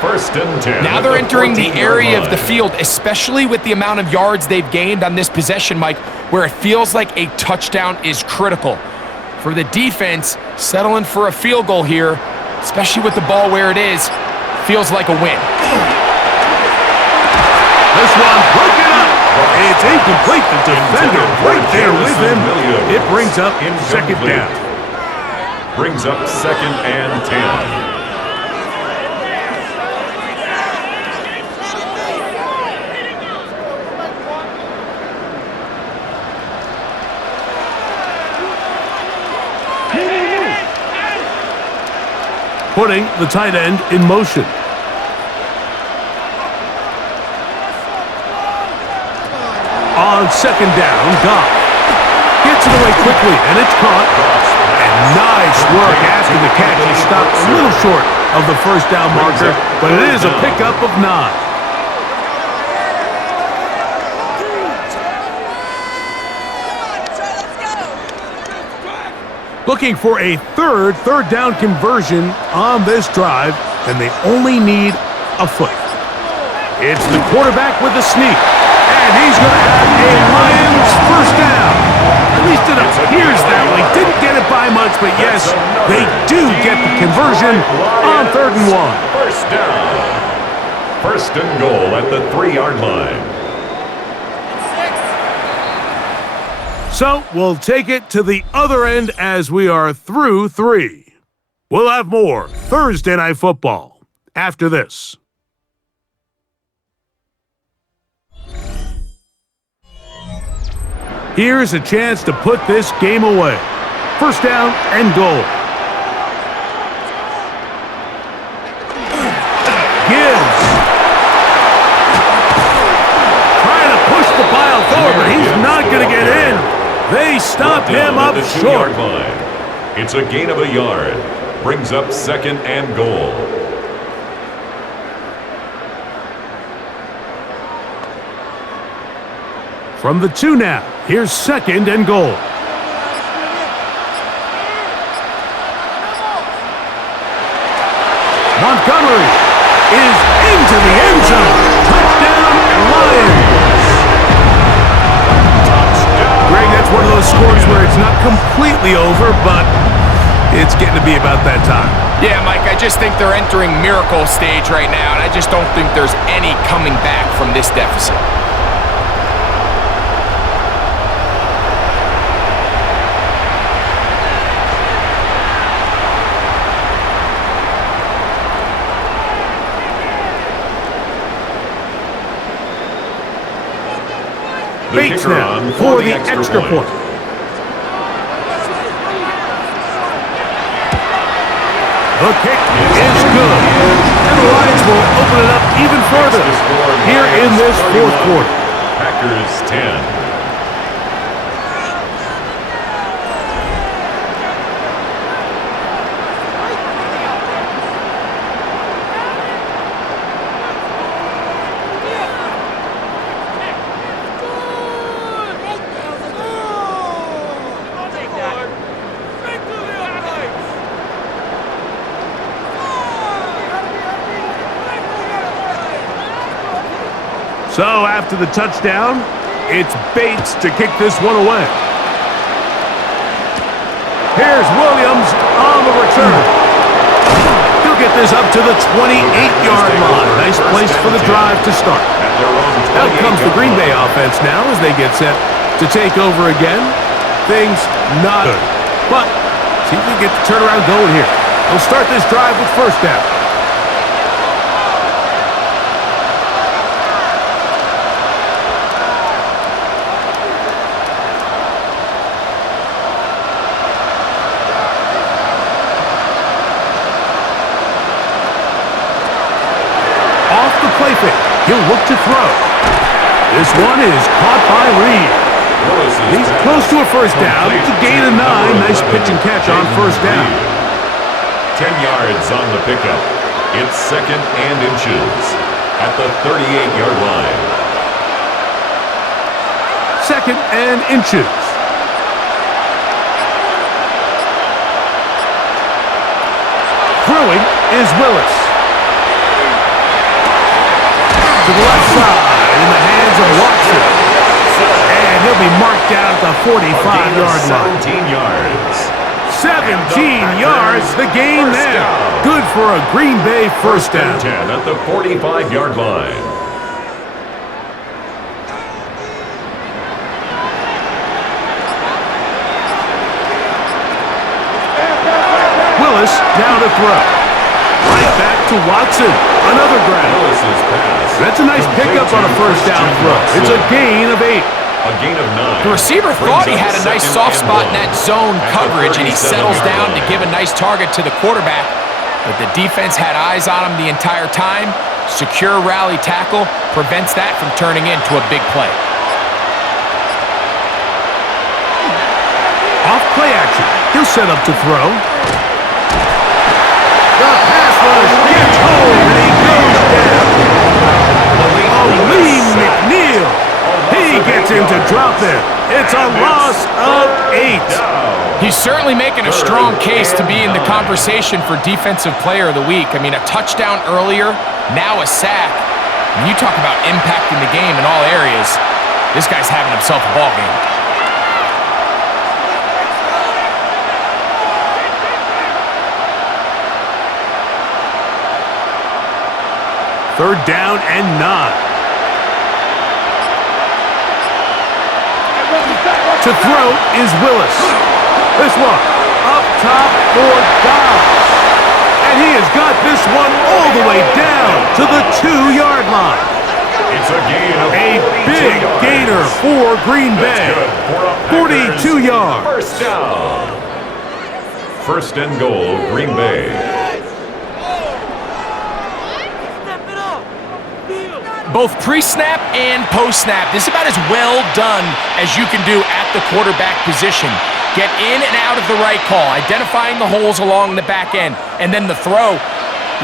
1st and 10. Now they're entering the area of the field, especially with the amount of yards they've gained on this possession, Mike, where it feels like a touchdown is critical. For the defense, settling for a field goal here, especially with the ball where it is, feels like a win. This one broken up. It's incomplete. The defender right there with him. It brings up 2nd down. Brings up 2nd and 10. putting the tight end in motion. On second down, Goff gets it away quickly, and it's caught. And nice work after the catch. He stopped a little short of the first down marker, but it is a pickup of 9. Looking for a third down conversion on this drive, and they only need a foot. It's the quarterback with a sneak, and he's going to have a Lions first down. At least it appears that way. Didn't get it by much, but yes, they do get the conversion on 3rd and 1. First down. First and goal at the 3-yard line. So we'll take it to the other end as we are through 3. We'll have more Thursday Night Football after this. Here's a chance to put this game away. First down and goal. Gibbs. Trying to push the pile forward, but he's not going to get in. They stop him up short. It's a gain of a yard. Brings up 2nd and goal. From the 2 now, here's 2nd and goal. Montgomery is into the end zone. Touchdown, Lions. Greg, that's one of those scores where it's not completely over, but it's getting to be about that time. Yeah, Mike, I just think they're entering miracle stage right now, and I just don't think there's any coming back from this deficit. Bates now for the extra point. The kick is good. And the Lions will open it up even further here in this 4th quarter. Packers 10. So after the touchdown, it's Bates to kick this one away. Here's Williams on the return. He'll get this up to the 28-yard line. Nice place for the drive to start. Out comes the Green Bay offense now as they get set to take over again. Things not good. But see if we can get the turnaround going here. They'll start this drive with first down. He'll look to throw. This one is caught by Reed. He's close to a first down. It's a gain of 9. Nice pitch and catch on first down. 10 yards on the pickup. It's 2nd and inches at the 38-yard line. 2nd and inches. Throwing is Willis. To the left side in the hands of Watson. And he'll be marked down at the 45-yard line. 17 yards. 17 yards, the gain there. Good for a Green Bay first down. 10 at the 45-yard line. Willis now to throw. Right back to Watson. Another grab. Willis's pass. That's a nice pickup on a first down throw. It's a gain of 8. A gain of 9. The receiver thought he had a nice soft spot in that zone coverage, and he settles down to give a nice target to the quarterback. but the defense had eyes on him the entire time. Secure rally tackle prevents that from turning into a big play. Off play action. He'll set up to throw. The pass rush gets home, and he goes down. Lee McNeil. He gets into drop there. It's a loss of 8. He's certainly making a strong case to be in the conversation for Defensive Player of the Week. I mean, a touchdown earlier, now a sack. When you talk about impacting the game in all areas, this guy's having himself a ball game. Third down and 9. To throw is Willis. This one up top for Dobbs. And he has got this one all the way down to the 2-yard line. It's a gain of A big gainer for Green Bay. 42 yards. First down. First and goal, Green Bay. Both pre-snap and post-snap, this is about as well done as you can do at the quarterback position. Get in and out of the right call, identifying the holes along the back end, and then the throw.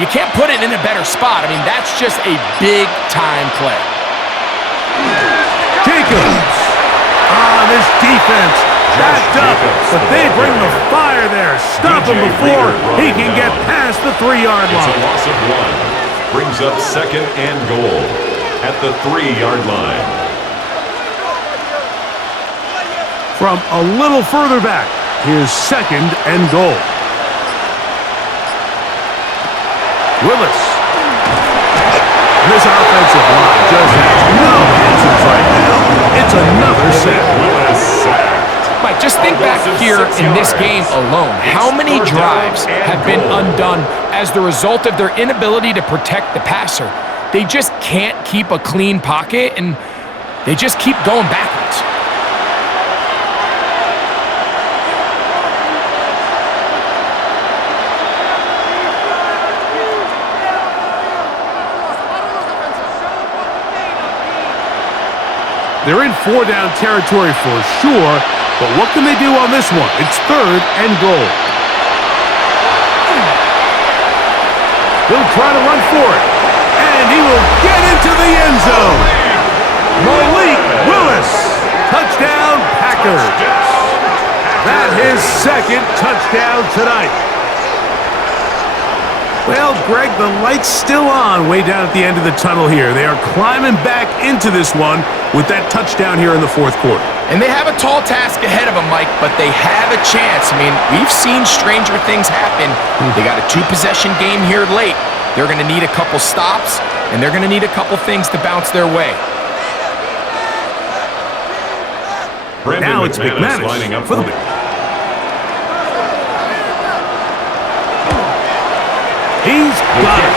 You can't put it in a better spot. I mean, that's just a big-time play. Jacobs. This defense backed up, but they bring the fire there. Stop him before he can get past the 3-yard line. It's a loss of 1. Brings up second and goal at the 3-yard line. From a little further back, here's second and goal. Willis. This offensive line just has no answers right now. It's another sack. Willis sacked. Mike, just think back here in this game alone. How many drives have been undone as the result of their inability to protect the passer? They just can't keep a clean pocket, and they just keep going backwards. They're in 4-down territory for sure, but what can they do on this one? It's third and goal. He'll try to run for it, and he will get into the end zone. Malik Willis, touchdown Packers. That's his second touchdown tonight. Well, Greg, the light's still on way down at the end of the tunnel here. They are climbing back into this one with that touchdown here in the fourth quarter. And they have a tall task ahead of them, Mike, but they have a chance. I mean, we've seen stranger things happen. They got a 2-possession game here late. They're going to need a couple stops, and they're going to need a couple things to bounce their way. Now it's McManus lining up for the... He's got it.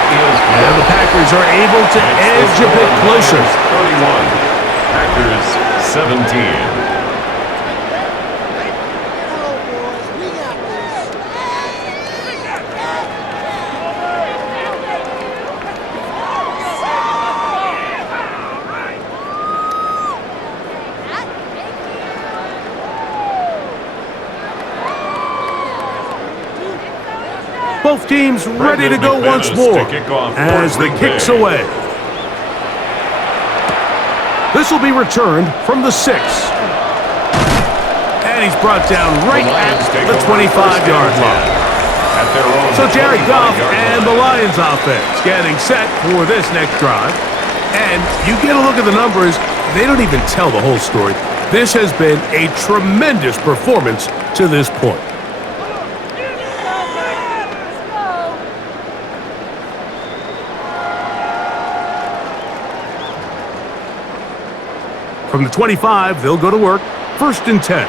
And the Packers are able to edge a bit closer. 31. Packers 17. Both teams ready to go once more as the kick's away. This will be returned from the 6. And he's brought down right at the 25-yard line. So Jared Goff and the Lions offense getting set for this next drive. And you get a look at the numbers, they don't even tell the whole story. This has been a tremendous performance to this point. From the 25, they'll go to work. First and 10.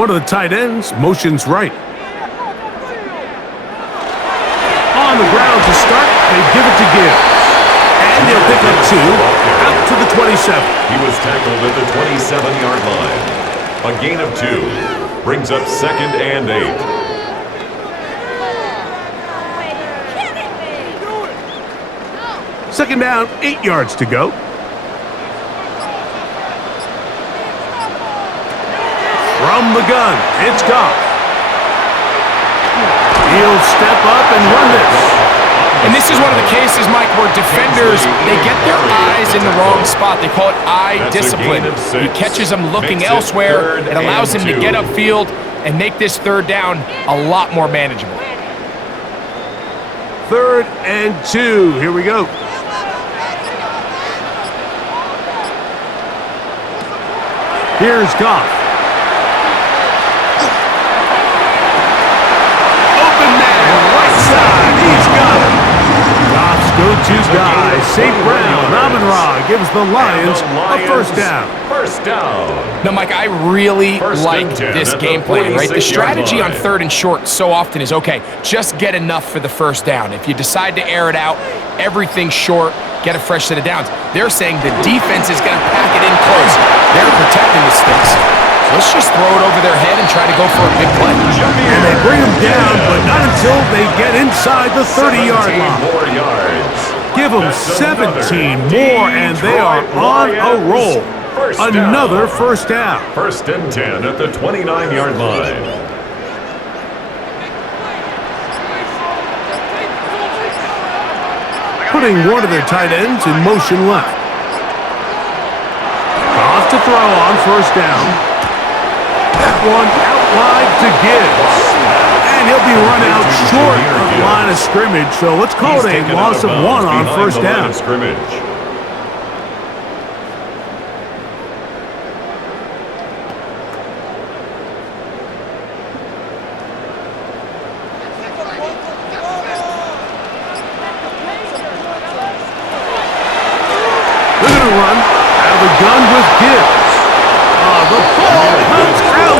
One of the tight ends motions right. On the ground to start, they give it to Gibbs. And they'll pick up 2 out to the 27. He was tackled at the 27-yard line. A gain of 2. Brings up 2nd and 8. Second down, 8 yards to go. From the gun, it's Goff. He'll step up and run this. And this is one of the cases, Mike, where defenders, they get their eyes in the wrong spot. They call it eye discipline. He catches them looking elsewhere. It allows him to get upfield and make this third down a lot more manageable. 3rd and 2. Here we go. Here's Goff. Open man, right side. He's got him. Goff's go-to guy, St. Brown. Amon-Ra gives the Lions a first down. First down. Now, Mike, I really like this game plan, right? The strategy on 3rd and short so often is, okay, just get enough for the first down. If you decide to air it out, everything short, get a fresh set of downs. They're saying the defense is going to pack it in close. They're protecting the sticks. So let's just throw it over their head and try to go for a big play. And they bring him down, but not until they get inside the 30-yard line. More yards. Give them 17 more, and they are on a roll. Another first down. 1st and 10 at the 29-yard line. Putting one of their tight ends in motion left. Off to throw on first down. That one out wide to Gibbs. And he'll be run out short of the line of scrimmage, so let's call it a loss of 1 on first down. Run out of the gun with Gibbs. The ball comes out.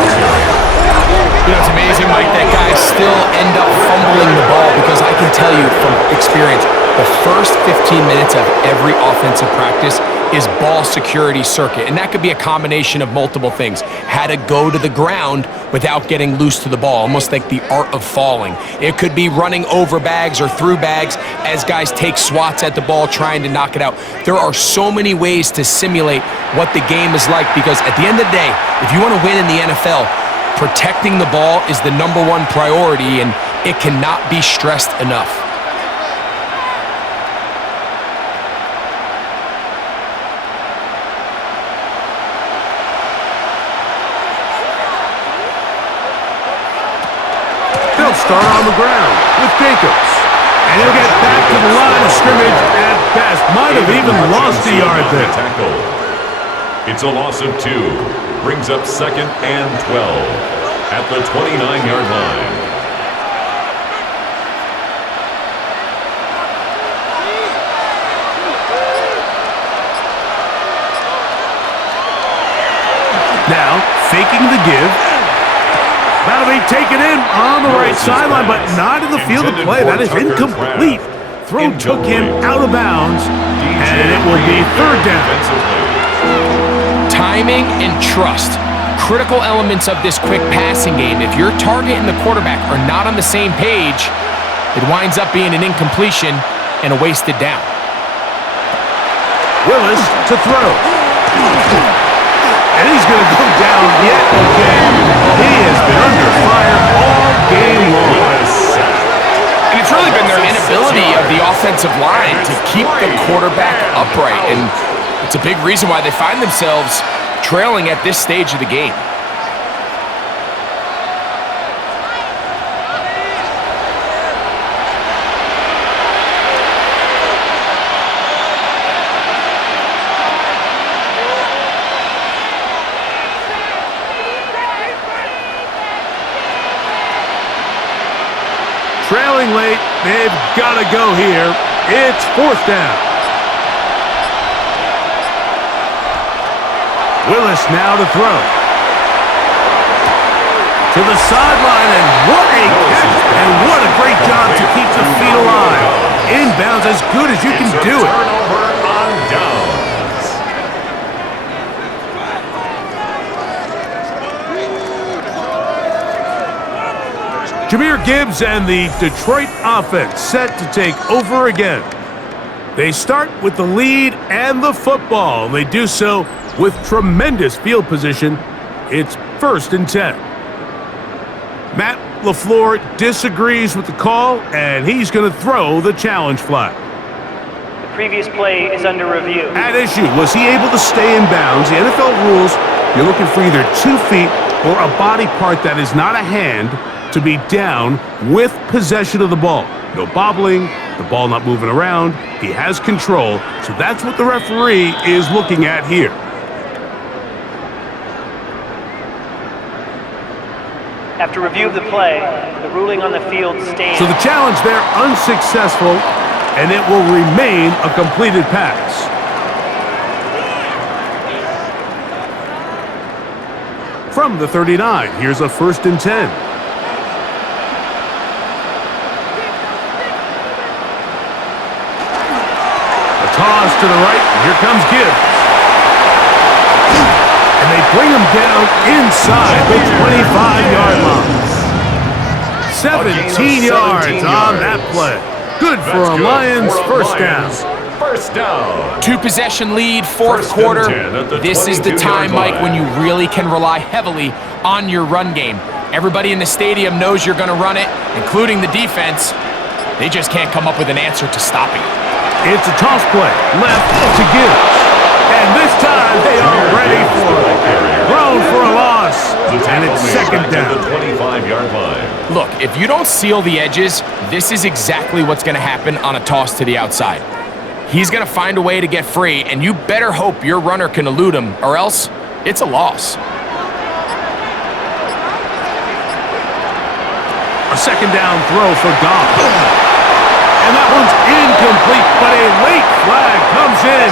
You know, it's amazing, Mike, that guys still end up fumbling the ball because I can tell you from experience, the first 15 minutes of every offensive practice is ball security circuit. And that could be a combination of multiple things. How to go to the ground without getting loose to the ball, almost like the art of falling. It could be running over bags or through bags as guys take swats at the ball trying to knock it out. There are so many ways to simulate what the game is like because at the end of the day, if you want to win in the NFL, protecting the ball is the #1 priority and it cannot be stressed enough. Start on the ground with Jacobs. And he'll get back to the line of scrimmage at best. Might have even lost a yard there. It's a loss of 2. Brings up 2nd and 12 at the 29-yard line. Now, faking the give. That'll be taken in on the right sideline, but not in the field of play. That is incomplete. Throw took him out of bounds, and it will be 3rd down. Timing and trust, critical elements of this quick passing game. If your target and the quarterback are not on the same page, it winds up being an incompletion and a wasted down. Willis to throw. And he's going to go down yet again. He has been under fire all game long. And it's really been their inability of the offensive line to keep the quarterback upright. And it's a big reason why they find themselves trailing at this stage of the game. Trailing late, they've got to go here. It's 4th down. Willis now to throw. To the sideline, and what a catch, and what a great job to keep the feet alive. Inbounds as good as you can do it. Turnover on downs. Jahmyr Gibbs and the Detroit offense set to take over again. They start with the lead and the football. They do so with tremendous field position. It's 1st and 10. Matt LaFleur disagrees with the call, and he's going to throw the challenge flag. The previous play is under review. At issue, was he able to stay in bounds? The NFL rules, you're looking for either 2 feet or a body part that is not a hand to be down with possession of the ball. No bobbling, the ball not moving around. He has control, so that's what the referee is looking at here. After review of the play, the ruling on the field stands. So the challenge there unsuccessful, and it will remain a completed pass. From the 39, here's a 1st and 10. Toss to the right, and here comes Gibbs. And they bring him down inside the 25-yard line. 17 yards on that play. Good for a Lions first down. First down. 2-possession lead, 4th quarter. This is the time, Mike, when you really can rely heavily on your run game. Everybody in the stadium knows you're going to run it, including the defense. They just can't come up with an answer to stopping it. It's a toss play, left to Gibbs. And this time they are ready for it. Thrown for a loss. And it's 2nd down. The 25-yard line. Look, if you don't seal the edges, this is exactly what's going to happen on a toss to the outside. He's going to find a way to get free, and you better hope your runner can elude him, or else it's a loss. A 2nd down throw for Goff. And that one's incomplete, but a late flag comes in.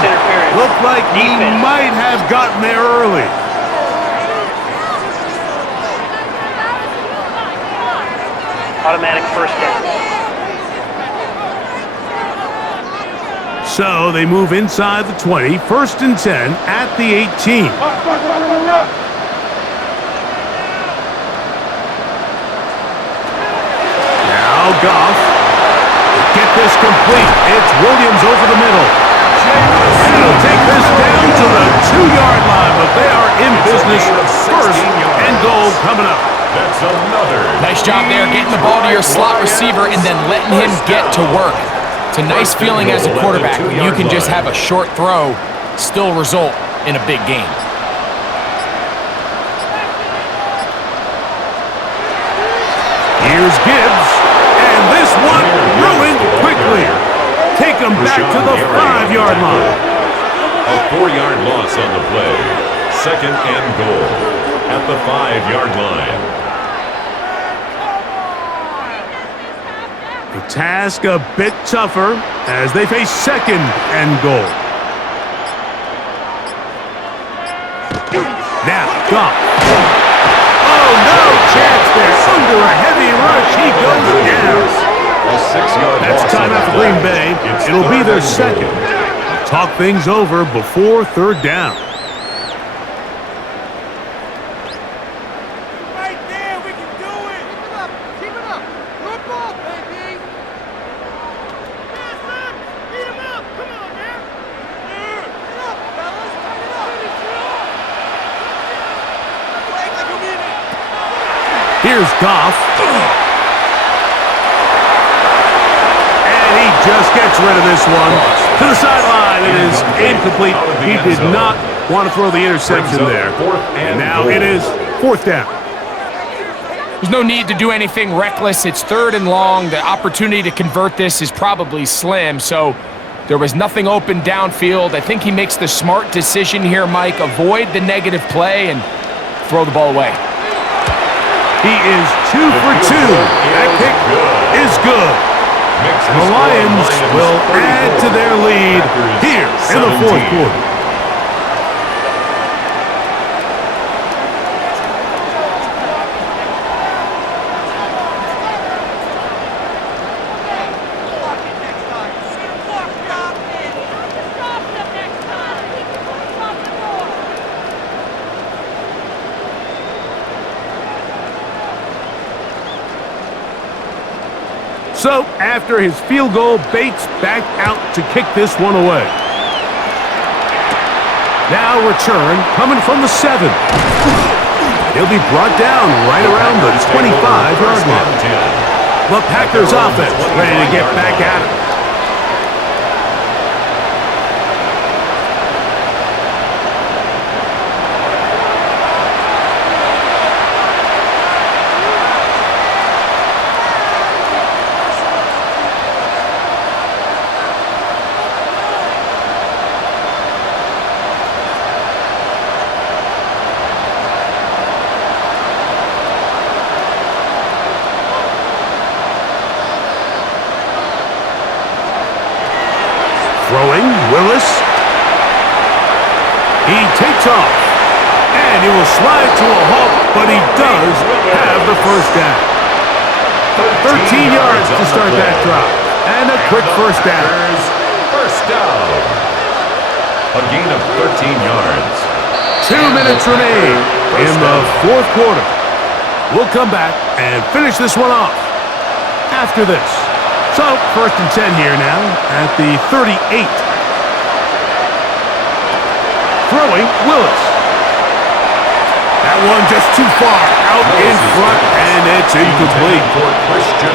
Looked like he might have gotten there early. Automatic first down. So they move inside the 20, 1st and 10 at the 18. Now Goff. Get this complete. It's Williams over the middle. And he'll take this down to the 2-yard line, but they are in business. 1st and goal coming up. That's another. Nice job there, getting the ball to your slot receiver and then letting him get to work. It's a nice feeling as a quarterback when you can just have a short throw still result in a big game. Here's Gibbs, and this one ruined quickly. Take him back to the 5-yard line. A 4-yard loss on the play. 2nd and goal at the 5-yard line. The task a bit tougher as they face 2nd and goal. Now, Goff. Oh, no chance there. Under a heavy rush, he goes down. A 6-yard That's loss time on out the for play. Green Bay. It's It'll be 3rd their and goal. 2nd. Talk things over before 3rd down. Right there, we can do it. Keep it up. Good ball, baby. Yes, sir. Beat him up. Come on, man. Get up, fellas. Turn it up. Finish it off. Play like you mean it. Here's Goff. And he just gets rid of this one. To the sideline, it is incomplete. He did not want to throw the interception there. And now it is 4th down. There's no need to do anything reckless. It's 3rd and long. The opportunity to convert this is probably slim, so there was nothing open downfield. I think he makes the smart decision here, Mike. Avoid the negative play and throw the ball away. He is 2 for 2. That kick is good. And the Lions will add to their lead here in the 4th quarter. So, after his field goal, Bates back out to kick this one away. Now return coming from the 7. He'll be brought down right around the 25-yard line. The Packers offense ready to get back at it. Throwing, Willis. He takes off. And he will slide to a halt, but he does have the first down. 13 yards to start that drive. And a quick first down. First down. A gain of 13 yards. 2 minutes remain in the fourth quarter. We'll come back and finish this one off after this. So, first and 10 here now at the 38. Throwing, Willis. That one just too far out in front, and it's incomplete.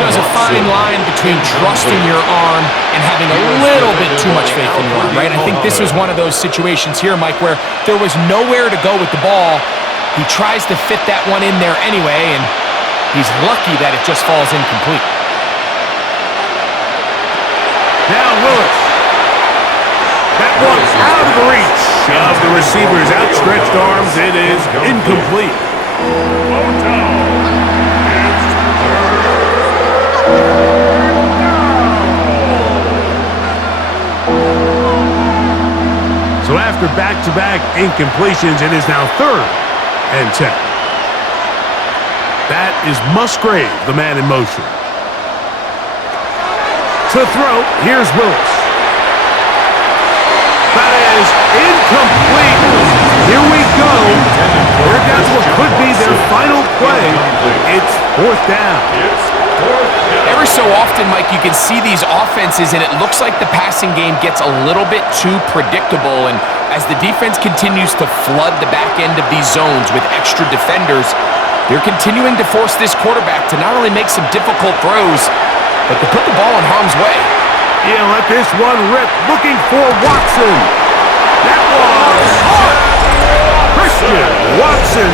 There's a fine line between trusting your arm and having a little bit too much faith in your arm, right? I think this was one of those situations here, Mike, where there was nowhere to go with the ball. He tries to fit that one in there anyway, and he's lucky that it just falls incomplete. Now Willis. That one out of the reach of the receiver's outstretched arms. It is incomplete. So after back-to-back incompletions, it is now 3rd and 10. That is Musgrave, the man in motion. To throw, here's Willis. That is incomplete. Here we go. They're down to what could be their final play. It's 4th down. Every so often, Mike, you can see these offenses, and it looks like the passing game gets a little bit too predictable. And as the defense continues to flood the back end of these zones with extra defenders, they're continuing to force this quarterback to not only make some difficult throws, but to put the ball in harm's way. He'll let this one rip, looking for Watson. That was Christian Watson.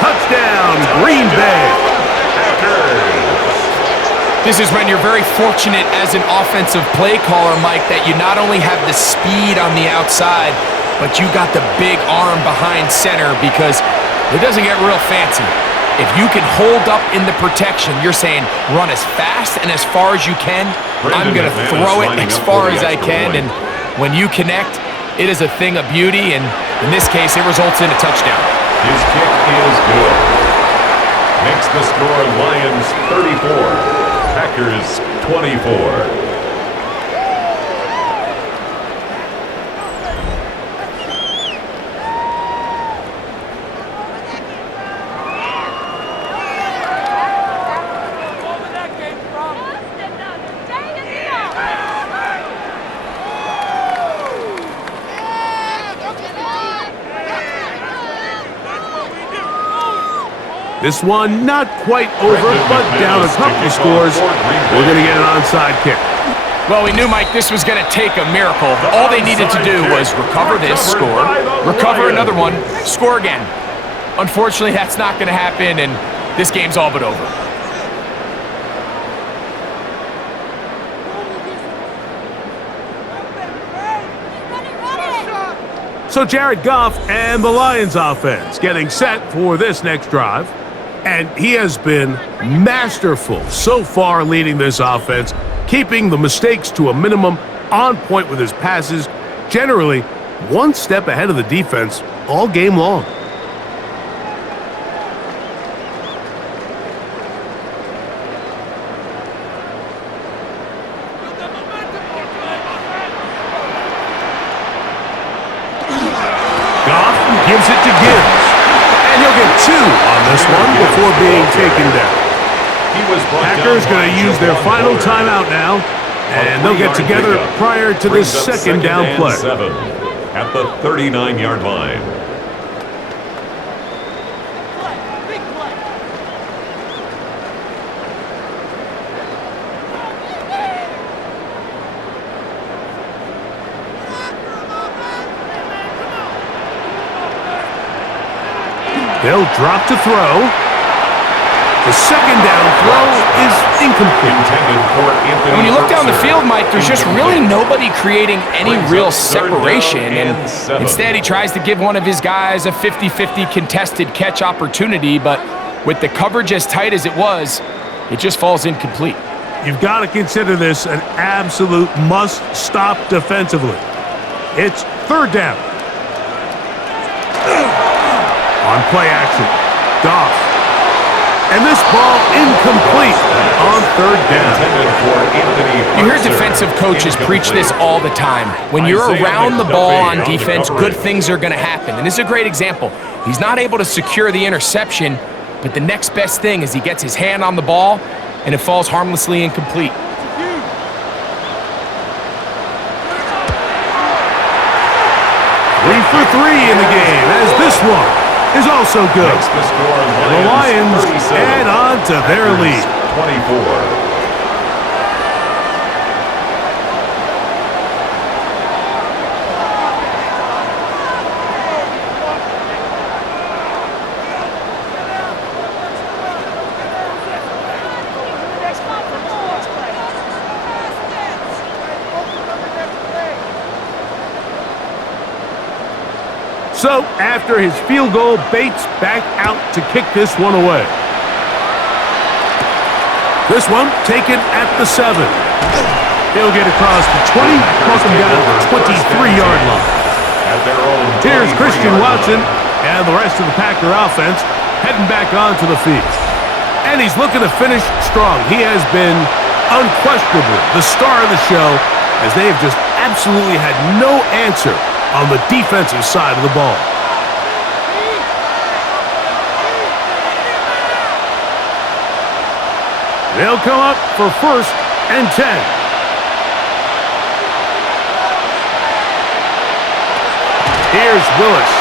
Touchdown, Green Bay. This is when you're very fortunate as an offensive play caller, Mike, that you not only have the speed on the outside, but you got the big arm behind center, because it doesn't get real fancy. If you can hold up in the protection, you're saying run as fast and as far as you can. I'm going to throw it as far as I can, and when you connect, it is a thing of beauty, and in this case, it results in a touchdown. His kick is good. Makes the score Lions 34, Packers 24. This one not quite over, but down a couple of scores. We're going to get an onside kick. Well, we knew, Mike, this was going to take a miracle. All they needed to do was recover this, score, recover another one, score again. Unfortunately, that's not going to happen, and this game's all but over. So Jared Goff and the Lions offense getting set for this next drive. And he has been masterful so far leading this offense, keeping the mistakes to a minimum, on point with his passes, generally one step ahead of the defense all game long. Goff gives it to Gibbs. And he'll get 2 on this one before being taken down. He was brought Packers down going by to use their Javon final Bullard. timeout now, and they'll get 3-yard together pickup prior to the brings up second down and play. 7 at the 39-yard line. Big play. They'll drop to throw. The second down throw is incomplete. Intended for Anthony And when you look down the Mercer. field, Mike, there's just really nobody creating any Brings real up third down separation. and And 7. instead, he tries to give one of his guys a 50-50 contested catch opportunity, but with the coverage as tight as it was, it just falls incomplete. You've got to consider this an absolute must-stop defensively. It's third down. On play action, Goff. And this ball incomplete on third down. Intended for Anthony You hear Mercer. defensive coaches preach this all the time. When you're Isaiah around the McDuffie ball on on the defense, coverage. good things are going to happen. And this is a great example. He's not able to secure the interception, but the next best thing is he gets his hand on the ball, and it falls harmlessly incomplete. 3 for 3 in the game, as this one is also good. Makes the score And the Lions 37. add on to their lead. 24. So, after his field goal, Bates back out to kick this one away. This one taken at the 7. He'll get across the 20, knock him down at the 23-yard line. At their own Here's Christian 23-yard Watson line. and the rest of the Packer offense heading back onto the field. And he's looking to finish strong. He has been unquestionably the star of the show, as they have just absolutely had no answer on the defensive side of the ball. They'll come up for 1st and 10. Here's Willis.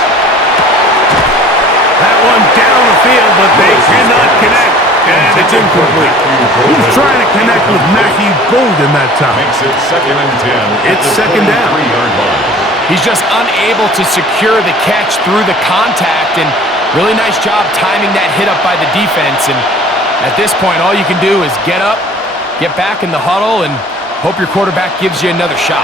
That one down the field, but they cannot connect. And it's incomplete. He was trying to connect with Matthew Golden that time. Makes it 2nd and 10. It's second down. 3-yard line. He's just unable to secure the catch through the contact, and really nice job timing that hit up by the defense. And at this point, all you can do is get up, get back in the huddle, and hope your quarterback gives you another shot.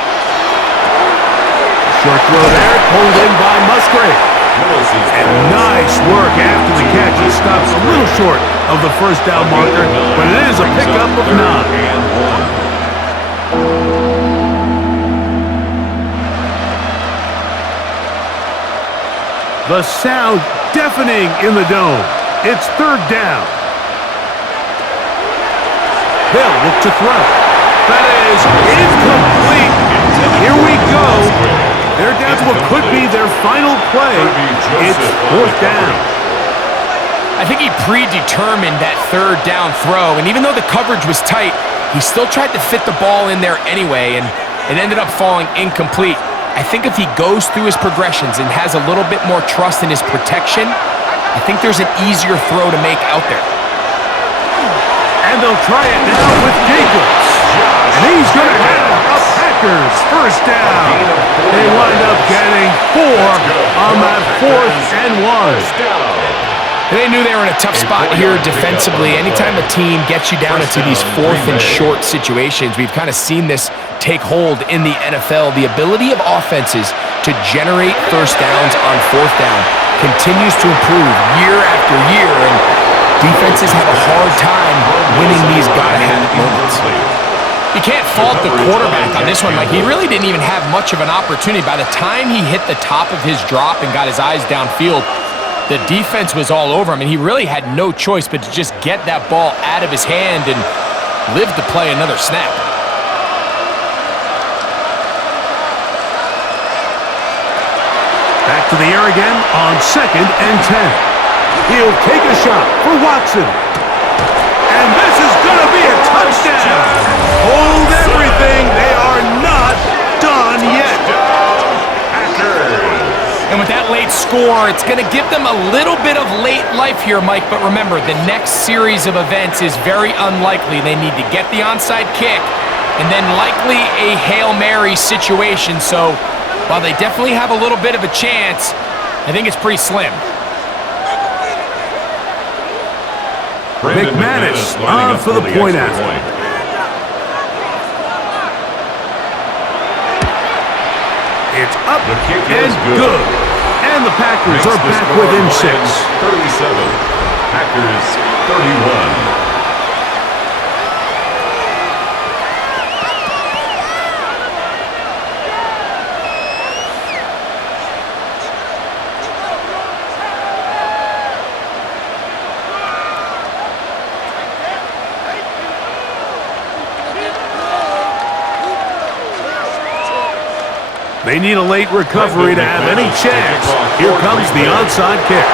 Short throw there, pulled in by Musgrave. Willis is And nice work after the catch. He stops a little short of the first down marker, but it is a pickup of 9. and 1. The sound deafening in the dome. It's third down. They'll look to throw. That is incomplete. Here we go. They're down to what could be their final play. It's 4th down. I think he predetermined that third down throw, and even though the coverage was tight, he still tried to fit the ball in there anyway, and it ended up falling incomplete. I think if he goes through his progressions and has a little bit more trust in his protection, I think there's an easier throw to make out there. And they'll try it now with Jacobs. And he's going to have a Packers first down. They wind up getting 4 on that 4th and 1. They knew they were in a tough spot here defensively. Anytime a team gets you down into these 4th and short situations, we've kind of seen this take hold in the NFL. The ability of offenses to generate first downs on 4th down continues to improve year after year, and defenses have a hard time winning these gotta-have it moments. You can't fault the quarterback on this one, Mike. He really didn't even have much of an opportunity. By the time he hit the top of his drop and got his eyes downfield, the defense was all over him, and he really had no choice but to just get that ball out of his hand and live to play another snap. Back to the air again on 2nd and 10. He'll take a shot for Watson. And this is Touchdown! Hold everything. They are not done yet. And with that late score, it's going to give them a little bit of late life here, Mike. But remember, the next series of events is very unlikely. They need to get the onside kick and then likely a Hail Mary situation. So while they definitely have a little bit of a chance, I think it's pretty slim. McManus on for the point after. It's up The kick and is good. And the Packers are Makes the back score within Lions 6. 37. Packers 31. They need a late recovery to have any chance. Here comes the onside kick.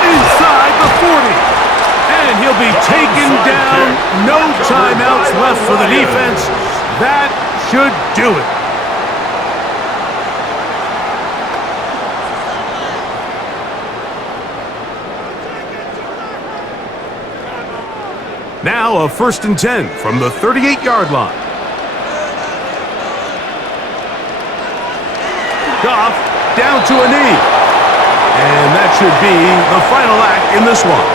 Inside the 40. And he'll be taken down. No timeouts left for the defense. That should do it. Now a 1st and 10 from the 38-yard line. Goff down to a knee. And that should be the final act in this one.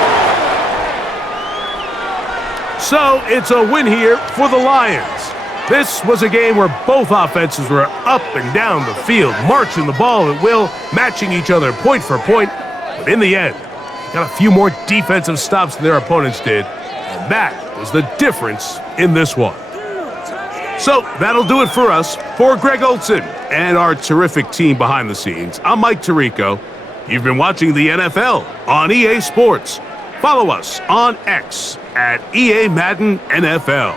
So it's a win here for the Lions. This was a game where both offenses were up and down the field, marching the ball at will, matching each other point for point. But in the end, they got a few more defensive stops than their opponents did. And that was the difference in this one. So that'll do it for us. For Greg Olson and our terrific team behind the scenes, I'm Mike Tirico. You've been watching the NFL on EA Sports. Follow us on X at EA Madden NFL.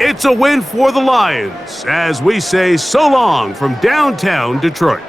It's a win for the Lions as we say so long from downtown Detroit.